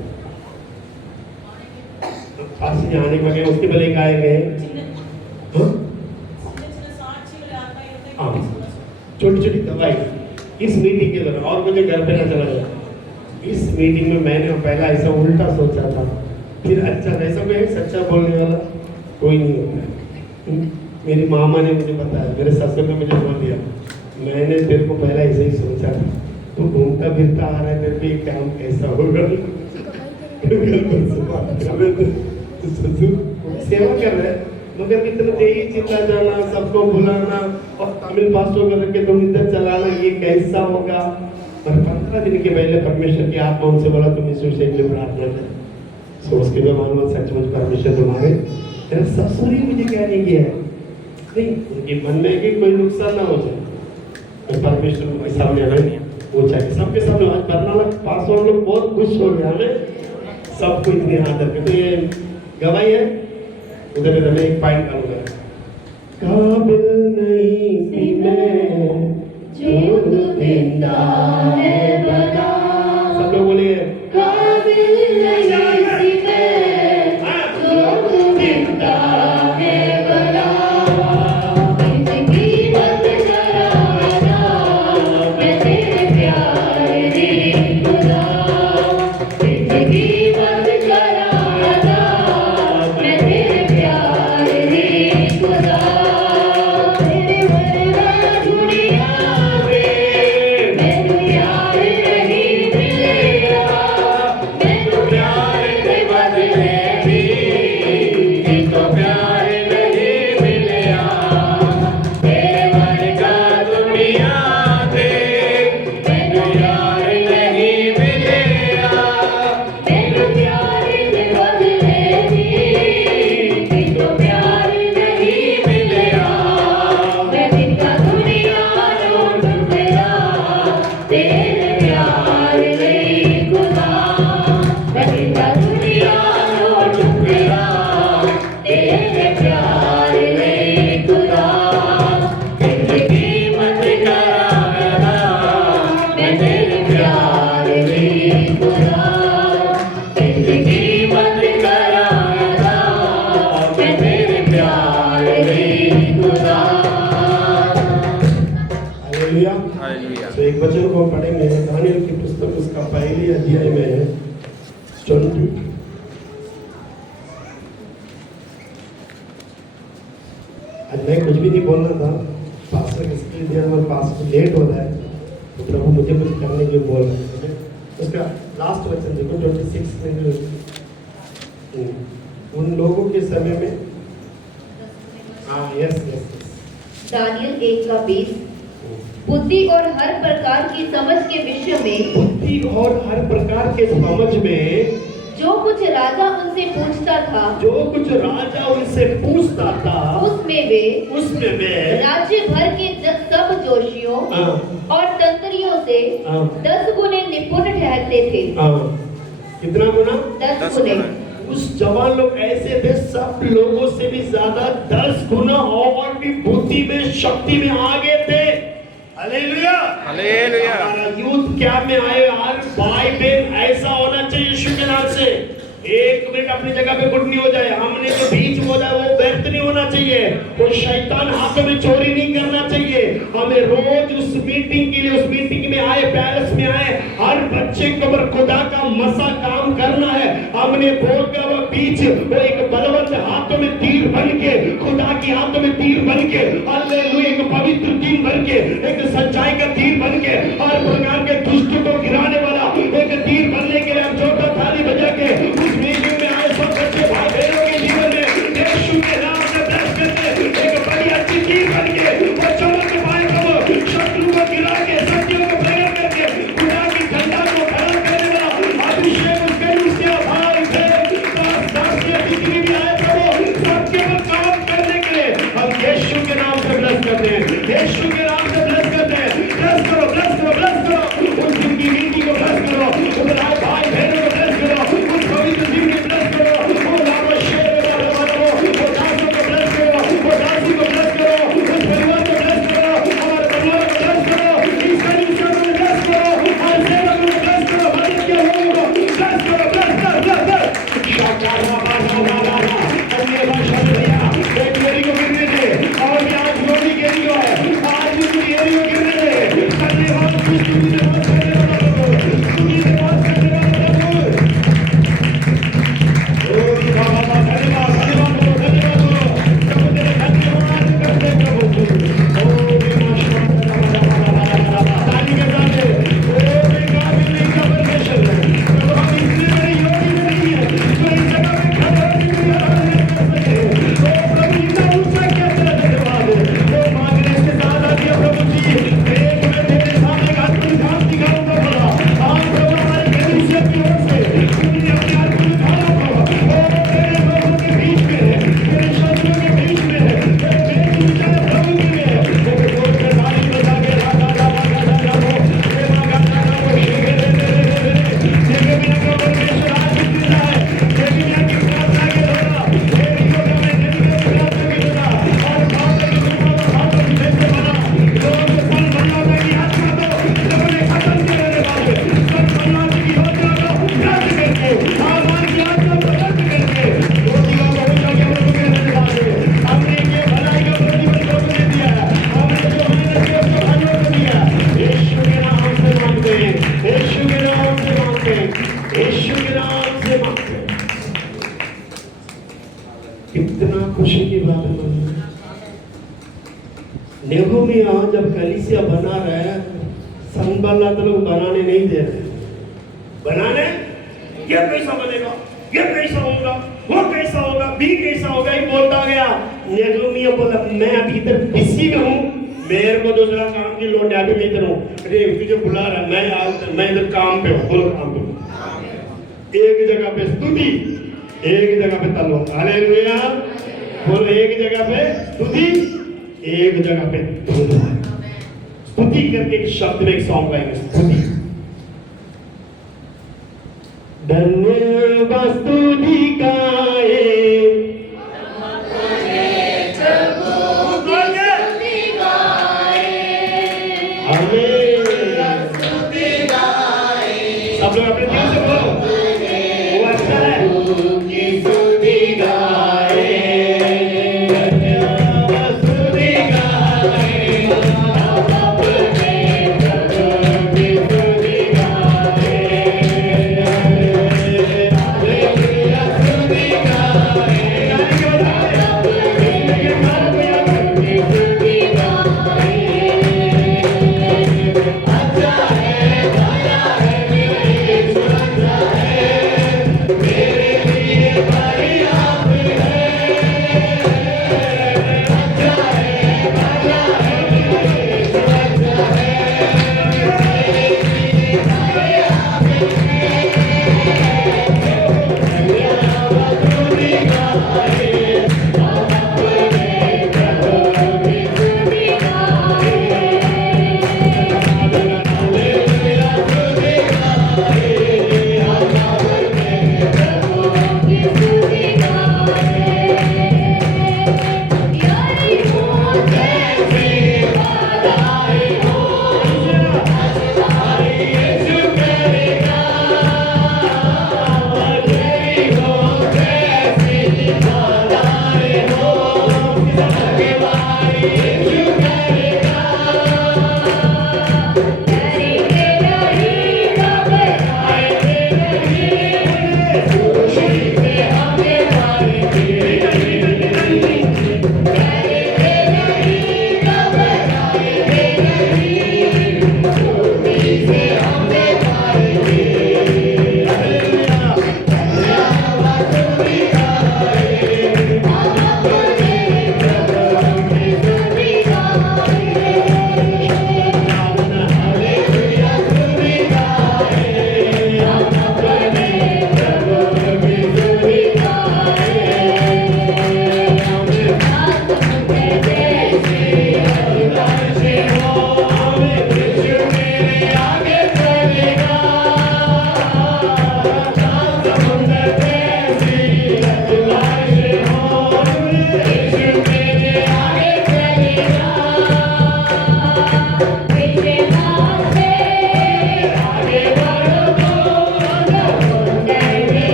पास्टर जी आने के बाद उसके पहले गाएंगे, छोटी छोटी दवाई इस मीटिंग के दौरान, और मुझे घर पे ना चला जाए। इस मीटिंग में मैंने पहला ऐसा उल्टा सोचा था, फिर अच्छा, वैसा में सच्चा बोलने वाला कोई नहीं होता है। मेरी मामा ने मुझे बताया, मेरे ससुर ने मुझे बोल दिया, मैंने तेरे को पहले ऐसे ही सोचा था, तू घूमता फिरता आ रहा है, तेरे पे काम कैसा होगा। ससुर सेवा कर रहे हैं, मगर इतना यही चिंता जाना, सबको बुलाना और तमिल पास्टों को करके तुम इधर चलाना, ये कैसा होगा। और 15 दिन के पहले परमेश्वर की आत्मा उनसे बोला तुम इस विषय के लिए प्रार्थना करो। सो उसके बाद मालूम सचमुच परमेश्वर तुम्हारे तेरा ससुर ही मुझे क्या नहीं किया है, नहीं उनके मन में कि कोई नुकसान ना हो जाए, तो परमेश्वर के सामने हमें वो चाहिए, सबके सामने आज बरनाला पास हम लोग बहुत खुश हो गए, हमें सबको इतने आदर के। तो ये गवाही है, उधर इधर मैं एक पॉइंट डालूंगा, काबिल नहीं थी मैं जो तू देता है बता, सब लोग बोलिए काबिल नहीं थी मैं जो तू देता है बता, जिंदगी बंद कराना मैं तेरे प्यार रे खुदा, जिंदगी बंद कराना मैं तेरे प्यार रे खुदा, तेरे वरना दुनिया में मैनू प्यार नहीं मिलेगा, मैनू प्यार दे बदले भी इनको प्यार नहीं मिलेगा, तेरे वर्गा दुनिया में मैनू प्यार नहीं मिलेगा, मैनू प्यार दे बदले भी इनको प्यार नहीं मिलेगा, मैं जिंदा दुनिया ढूंढ मेरा तेरे प्यार नहीं खुदा, मैं जिंदा दुनिया ढूंढ मेरा तेरे प्यार नहीं खुदा, जिंदगी मत कराना मैं तेरे प्यार नहीं खुदा, जिंदगी मत कराना मैं तेरे प्यार नहीं खुदा। हालेलुया। हालेलुया। तो एक वचन को हम पढ़ेंगे, दानियल की पुस्तक उसका पहली अध्याय में है 20। आज मैं कुछ भी नहीं बोलना था, पास्टर इसके लिए हमारे पास लेट हो रहा है, तो प्रभु मुझे कुछ करने के लिए बोल रहे हैं। उसका लास्ट वचन देखो 26 में जो उन लोगों के समय में, हाँ यस यस दानियल 1:20, बुद्धि और हर प्रकार की समझ के विषय में बुद्धि और हर प्रकार के समझ में जो कुछ राजा उनसे पूछता था, जो कुछ राजा उनसे पूछता था उसमें वे राज्य भर के सब जोशियों हाँ, और तंत्रियों से हाँ, 10 गुने निपुण ठहरते थे। हाँ, कितना गुना? 10 गुने। उस जवान लोग ऐसे थे, सब लोगों से भी ज्यादा 10 गुना और भी बुद्धि में, शक्ति में आगे थे। हालेलुया। हालेलुया। हमारा यूथ क्या में आए, हर भाई बहन ऐसा होना चाहिए यीशु के नाम से। एक मिनट अपनी जगह पे गुड नहीं हो जाए, हमने जो बीच हो जाए वो व्यर्थ नहीं होना चाहिए, कोई शैतान हाथों में चोरी नहीं करना चाहिए। हमें रोज उस मीटिंग के लिए, उस मीटिंग में आए, पैलेस में आए, हर बच्चे के ऊपर खुदा का मसा काम करना है। हमने बोल कर वो बीच वो एक बलवंत हाथों में तीर बन के, खुदा की हाथों में तीर बन के, हालेलुया, एक पवित्र तीर बन के, एक सच्चाई का तीर बन के, हर प्रकार के दुष्ट को गिराने वाला एक तीर बनने के लिए हम जोरदार ताली बजा के उस मीटिंग में आए सब बच्चे भाई बहनों के जीवन में यीशु के नाम से ब्लेस करके एक बड़ी अच्छी तीर बन के वो चमक पाएगा, वो शत्रु को गिरा के, शक्तियों को प्रकट करके, खुदा की झंडा को खड़ा करने वाला अभिषेक उसके उसके भाई बहन दासियां जितनी भी आए प्रभु सबके ऊपर काम करने के लिए हम यीशु के नाम से ब्लेस करते हैं, यीशु के नाम से ब्लेस करते हैं। ब्लेस करो, ब्लेस करो, ब्लेस करो। उस मांगते हैं, यीशु के नाम से मांगते हैं। कितना खुशी की बात है। नेहोमिया जब कलीसिया बना रहा है, संबल्लात लोग बनाने नहीं दे रहे। बनाने ये कैसा बनेगा, ये कैसा होगा, वो कैसा होगा, भी कैसा होगा, ही बोलता गया। नेहोमिया बोला मैं अभी इधर बिजी में हूँ, मेरे को दूसरा काम की लोड है, अभी मैं इधर हूँ। अरे तुझे बुला रहा है, मैं इधर काम पे हूँ, बोलो काम पे। एक जगह पे स्तुति, एक जगह पे तलवार। हालेलुया, बोलो एक जगह पे स्तुति, एक जगह पे तलवार। स्तुति करके एक शब्द में एक सॉन्ग गाएंगे, स्तुति। धन्यवाद स्तुति गाए, सब लोग अपने दिल से बोलो, वो अच्छा है।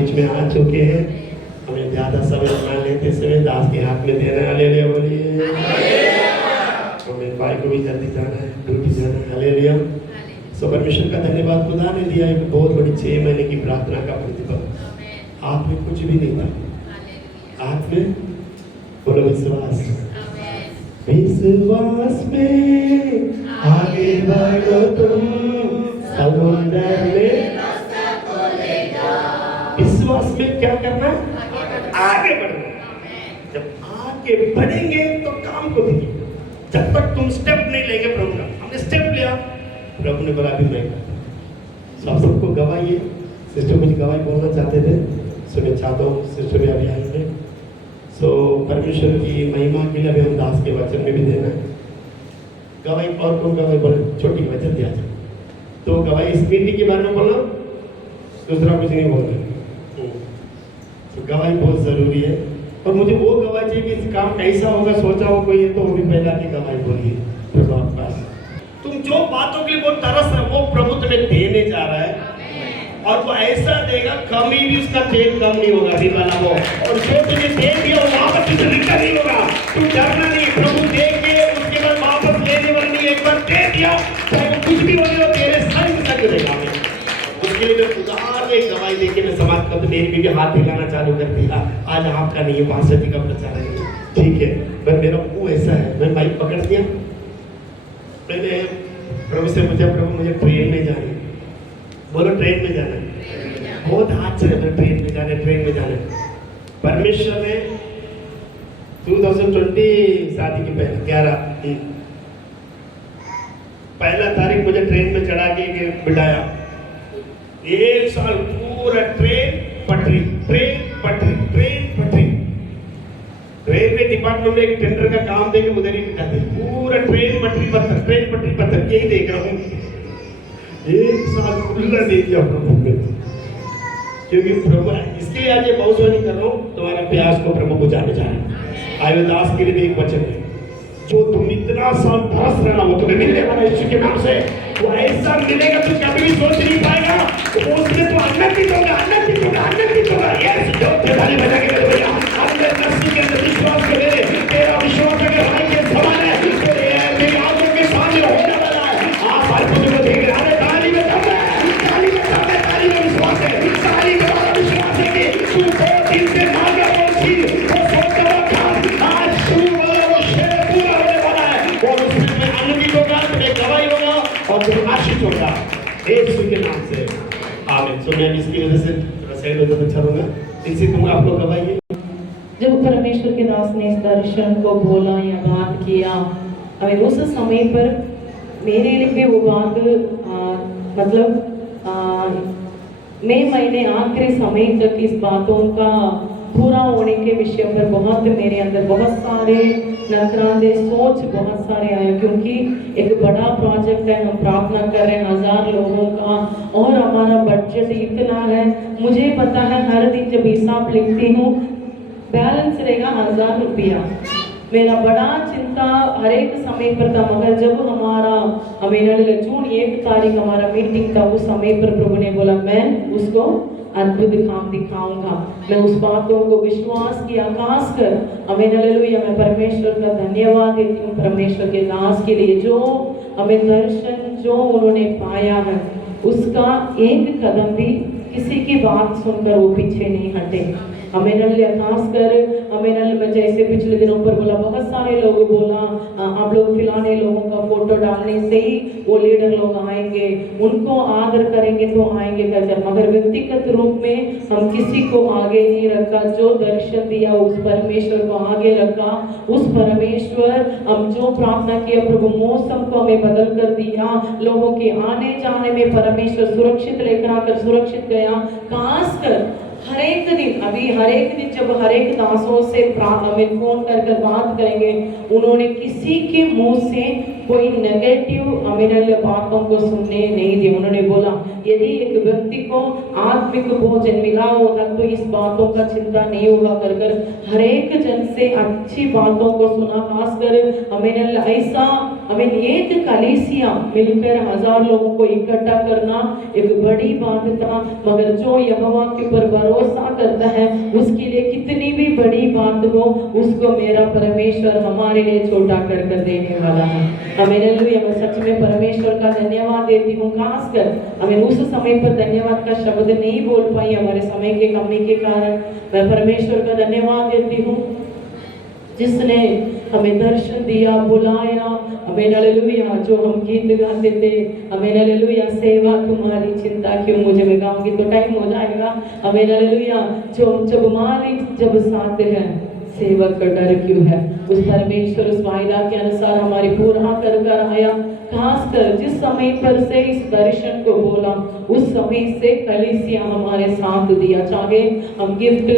बीच में आ चुके हैं। हमें ज़्यादा समय ना लेते समय दास के हाथ में देना। हालेलुया बोलिए। हमें भाई को भी जल्दी जाना है, ड्यूटी जाना है। हालेलुया। सो परमेश्वर का धन्यवाद, खुदा ने दिया एक बहुत बड़ी 6 महीने की प्रार्थना का प्रतिफल। हाथ में कुछ भी नहीं था, हाथ में बोलो विश्वास। विश्वास में आगे बढ़ो तुम, समुंदर में विश्वास में क्या करना? आगे बढ़ना। जब आगे बढ़ेंगे तो काम को देखिए। जब तक तुम स्टेप नहीं लेंगे प्रभु का, हमने स्टेप लिया, प्रभु ने बोला भी मैं करता। आप सबको गवाही, सिस्टर कुछ गवाही बोलना चाहते थे, सो मैं चाहता हूँ सिस्टर भी अभी आएंगे। सो परमेश्वर की महिमा के लिए अभी हम दास के वचन में भी देना है गवाही। और कौन गवाही बोले? छोटी वचन दिया जाए तो गवाही इस मीटिंग के बारे में बोलना, दूसरा कुछ नहीं बोलना। तो गवाही बहुत जरूरी है। और मुझे वो गवाही चाहिए कि इस काम कैसा होगा, सोचा हो कोई है तो वो भी पहला की गवाही बोलिए प्रभु आपके पास। तुम जो बातों के लिए वो तरस है वो प्रभु तुम्हें देने जा रहा है, और वो ऐसा देगा कभी भी उसका तेल कम नहीं होगा अभी वाला वो। और जो तुझे दे दिया वो वापस तुझे रिटर्न नहीं होगा। तू डरना नहीं, प्रभु दे के उसके बाद वापस लेने वाला नहीं। एक बार दे दिया चाहे वो कुछ भी हो गया तेरे साइड में तक देगा। उसके लिए मैं उदार में गवाही देके मैं समाप्त कर, मेरी बीवी हाथ हिलाना चालू कर दिया। आज आपका नहीं है, पास्टर जी का प्रचार है, ठीक है। पर मेरा मुंह ऐसा है, मैं माइक पकड़ दिया, मैंने प्रभु से पूछा, प्रभु मुझे ट्रेन में जाना है। बोलो ट्रेन में जाना है। बहुत हाथ से ट्रेन में जाना है, ट्रेन में जाना है। परमेश्वर ने 2020 शादी की पहले 11 तारीख मुझे ट्रेन में चढ़ा के बिठाया। 1 साल पूरा ट्रेन पटरी, ट्रेन पटरी, ट्रेन पटरी। रेलवे डिपार्टमेंट में एक टेंडर का काम देके उधर ही करते, पूरा ट्रेन पटरी पत्थर, ट्रेन पटरी पत्थर, यही देख रहा हूँ। 1 साल खुला दे दिया प्रभु ने, क्योंकि प्रभु इसके लिए आज ये बहुसवारी कर रहा हूँ, तुम्हारा प्यास को प्रभु बुझाने जा रहा है। आयो दास के लिए भी एक वचन है, जो तुम इतना साल तरस रहना वो तुम्हें मिलने वाला यीशु के नाम से। वो ऐसा मिलेगा तू कभी भी सोच नहीं पाएगा। वो उसमें तो आनंदित होगा, आनंदित होगा, आनंदित होगा। यस जो ताली बजा के बोलो भैया, अपने नसीब के अंदर विश्वास को ले, तेरा विश्वास अगर भाई के समान है तो तेरी आंखों के सामने होने वाला है। आप हर कुछ को देख रहे हैं। ताली में दम है, ताली में दम है, ताली में विश्वास है, ताली में हमारा विश्वास है कि तू 2 दिन से मांगा वो चीज, वो सोचता हुआ काम आज शुरू वाला वो शेर पूरा होने वाला है। और उसमें आनंदित होगा, तुम्हें गवाही होगा और तुम्हें आशीष होगा यीशु के नाम से, आमीन। सो मैं इसकी वजह से साइड हो जाना चाहूँगा, इनसे तुम आपको गवाही है। जब परमेश्वर के दास ने इस दर्शन को बोला या बात किया, अभी उस समय पर मेरे लिए भी वो बात मई महीने आखिरी समय तक इस बातों का पूरा होने के विषय पर बहुत मेरे अंदर बहुत सारे नकारात्मक सोच बहुत सारे आए, क्योंकि एक बड़ा प्रोजेक्ट है, हम प्रार्थना कर रहे हैं 1000 लोगों का, और हमारा बजट इतना है। मुझे पता है हर दिन जब हिसाब लिखती हूँ बैलेंस रहेगा 1000 रुपया। मेरा बड़ा चिंता हर एक समय पर था, मगर जब हमारा जून 1 तारीख हमारा मीटिंग था, उस समय पर प्रभु ने बोला मैं उसको अद्भुत काम दिखाऊंगा। मैं उस बातों को विश्वास किया, खास कर हालेलुया। मैं परमेश्वर का धन्यवाद देती हूँ परमेश्वर के दास के लिए, जो हमें दर्शन जो उन्होंने पाया है, उसका एक कदम भी किसी की बात सुनकर वो पीछे नहीं हटे। हमें खास कर हमें जैसे पिछले दिनों पर बोला, बहुत सारे लोग बोला आप लोग फिलहाल लोगों का फोटो डालने से ही वो लीडर लोग आएंगे, उनको आदर करेंगे तो आएंगे कर, मगर व्यक्तिगत रूप में हम किसी को आगे नहीं रखा। जो दर्शन दिया उस परमेश्वर को आगे रखा। उस परमेश्वर हम जो प्रार्थना किया, प्रभु मौसम को हमें बदल कर दिया, लोगों के आने जाने में परमेश्वर सुरक्षित लेकर आकर सुरक्षित गया। खास कर हर एक दिन, अभी हर एक दिन जब हर एक दासों से हमें फोन कर बात करेंगे, उन्होंने किसी के मुंह से कोई नेगेटिव हमें बातों को सुनने नहीं दिया। उन्होंने बोला यदि एक व्यक्ति को आत्मिक भोजन मिला होगा तो इस बातों का चिंता नहीं होगा कर कर हर एक जन से अच्छी बातों को सुना। खासकर हमें ऐसा एक कलीसिया मिलकर 1000 लोगों को इकट्ठा करना एक बड़ी बात था, मगर जो यहोवा के ऊपर भरोसा करता है उसके लिए कितनी भी बड़ी बात हो उसको मेरा परमेश्वर हमारे लिए छोटा कर कर देने वाला है। हालेलुया। मैं सच में परमेश्वर का धन्यवाद देती हूँ। खासकर हमें उस समय पर धन्यवाद का शब्द नहीं बोल पाई हमारे समय के कमी के कारण। मैं परमेश्वर का धन्यवाद देती हूँ जिसने हमें दर्शन दिया, बुलाया। हमें हालेलुया जो हम गीत गाते थे, हमें हालेलुया सेवा तुम्हारी चिंता क्यों, मुझे मैं गाऊंगी तो टाइम हो जाएगा। हमें हालेलुया जो जब मालिक जब साथ है सेवक का डर क्यों है। उस परमेश्वर उस वायदा के अनुसार हमारी पूरा कर कर आया। खासकर जिस समय पर से इस दर्शन को बोला उस समय से कलीसिया हमारे साथ दिया। चाहे हम गिफ्ट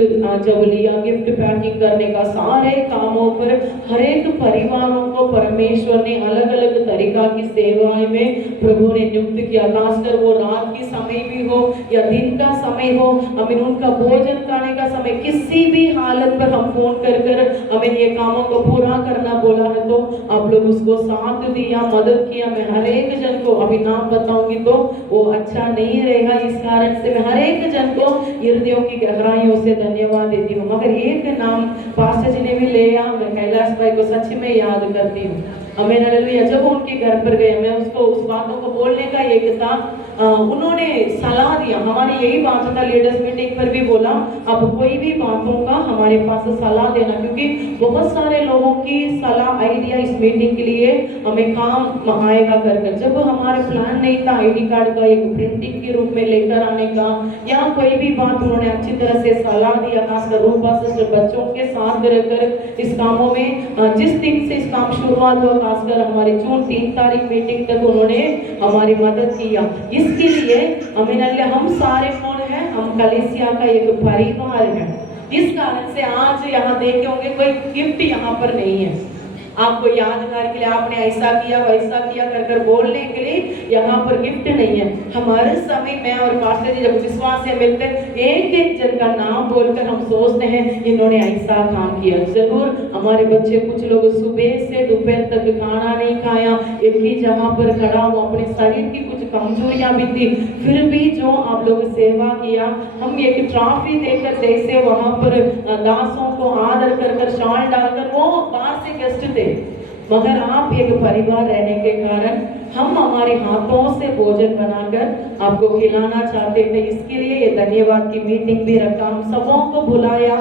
जब लिया, गिफ्ट पैकिंग करने का सारे कामों पर हर एक परिवारों को परमेश्वर ने अलग अलग तरीका की सेवाएं में प्रभु ने नियुक्त किया। खासकर वो रात की समय भी हो या दिन का समय हो, हमें उनका भोजन खाने का समय, किसी भी हालत पर हम फोन कर हमें ये कामों को पूरा करना बोला है तो आप लोग उसको साथ दिया, मदद किया। मैं हर एक जन को अभी नाम बताऊंगी तो वो अच्छा नहीं रहेगा, इस कारण से मैं हर एक जन को हृदयों की गहराइयों से धन्यवाद देती हूँ। मगर एक नाम पास्टर जी ने भी लिया, मैं कैलाश भाई को सच में याद करती हूँ। हमें हालेलुया जब उनके घर पर गए, मैं उसको उस बातों को बोलने का एक था, उन्होंने सलाह दिया। हमारी यही बात था लीडर्स मीटिंग पर भी बोला, अब कोई भी बातों का हमारे पास सलाह देना, क्योंकि बहुत सारे लोगों की सलाह आइडिया इस मीटिंग के लिए हमें काम आएगा कर कर। जब हमारे प्लान नहीं था आईडी कार्ड का एक प्रिंटिंग के रूप में लेकर आने का या कोई भी बात, उन्होंने अच्छी तरह से सलाह दिया। खासकर रूपा सिस्टर बच्चों के साथ रहकर इस कामों में जिस दिन से इस काम शुरुआत हुआ, खासकर हमारी जून 3 तारीख मीटिंग तक उन्होंने हमारी मदद किया। इसके लिए हम सारे कौन है, हम कलीसिया का एक परिवार है। इस कारण से आज यहाँ देखे होंगे कोई गिफ्ट यहाँ पर नहीं है। आपको यादगार के लिए आपने ऐसा किया वैसा किया कर कर बोलने के लिए यहाँ पर गिफ्ट नहीं है। हमारे समय मैं और पास्टर जी जब विश्वास से मिलते एक एक जन का नाम बोलकर हम सोचते हैं इन्होंने ऐसा काम किया। जरूर हमारे बच्चे कुछ लोग सुबह से दोपहर तक खाना नहीं खाया, एक ही जगह पर खड़ा हुआ, अपने शरीर की कुछ कमजोरियां भी थी, फिर भी जो आप लोग सेवा किया, हम एक ट्रॉफी देकर जैसे वहां पर दासों को आदर कर कर शाल डालकर, वो बाहर से गेस्ट थे मगर आप एक परिवार रहने के कारण हम हमारे हाथों से भोजन बनाकर आपको खिलाना चाहते थे। इसके लिए ये धन्यवाद की मीटिंग भी रखा, हम सबों को बुलाया।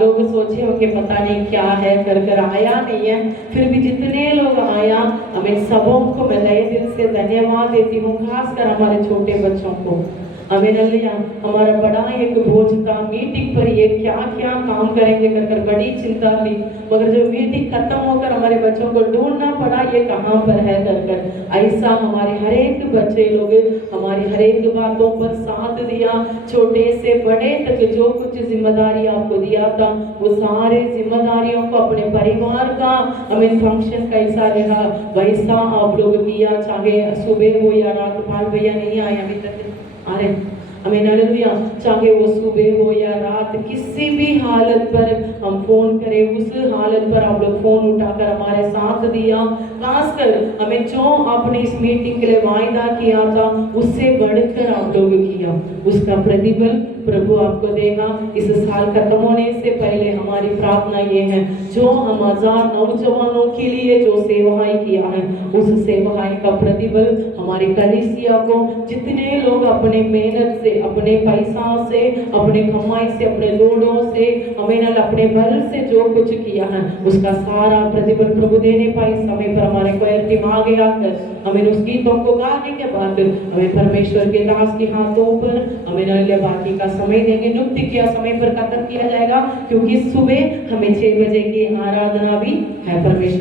लोग सोचे होंगे पता नहीं क्या है कर कर आया नहीं है, फिर भी जितने लोग आया हमें सबों को मैं नए दिल से धन्यवाद देती हूँ। खासकर हमारे छोटे बच्चों को हमारा बड़ा एक बोझ था, मीटिंग पर ये क्या क्या काम करेंगे कर कर बड़ी चिंता थी, मगर जब मीटिंग खत्म होकर हमारे बच्चों को ढूंढना पड़ा ये कहाँ पर है कर कर। ऐसा हमारे हर एक बच्चे लोग हमारी हर एक बातों पर साथ दिया। छोटे से बड़े तक जो कुछ जिम्मेदारी आपको दिया था वो सारे जिम्मेदारियों को अपने परिवार का हमें फंक्शन कैसा रहा वैसा आप लोग किया, चाहे सुबह हो या रात। पाल भैया नहीं आए अभी तक, अरे हमें हालेलुया, चाहे वो सुबह हो या रात, किसी भी हालत पर हम फोन करें, उस हालत पर आप लोग फोन उठाकर हमारे साथ दिया। खासकर हमें जो आपने इस मीटिंग के लिए वायदा किया था उससे बढ़कर आप लोग किया, उसका प्रतिफल प्रभु आपको देगा। इस साल खत्म होने से पहले हमारी प्रार्थना ये है, जो हम 1000 नौजवानों के लिए जो सेवाएं किया है उस सेवाएं का प्रतिफल हमारी कलीसिया को, जितने लोग अपने मेहनत से, अपने पैसा से, अपने कमाई से, अपने लोड़ों से, हमें अपने बल से जो कुछ किया है उसका सारा प्रतिफल प्रभु देने पाए। समय पर हमारे कोयर टीम आगे आकर हमें उस गीतों को गाने के बाद हमें परमेश्वर के दास के हाथों पर हमें बाकी का समय देंगे। नियुक्त किया समय पर खत्म किया जाएगा, क्योंकि सुबह हमें 6 बजे की आराधना भी है। परमेश्वर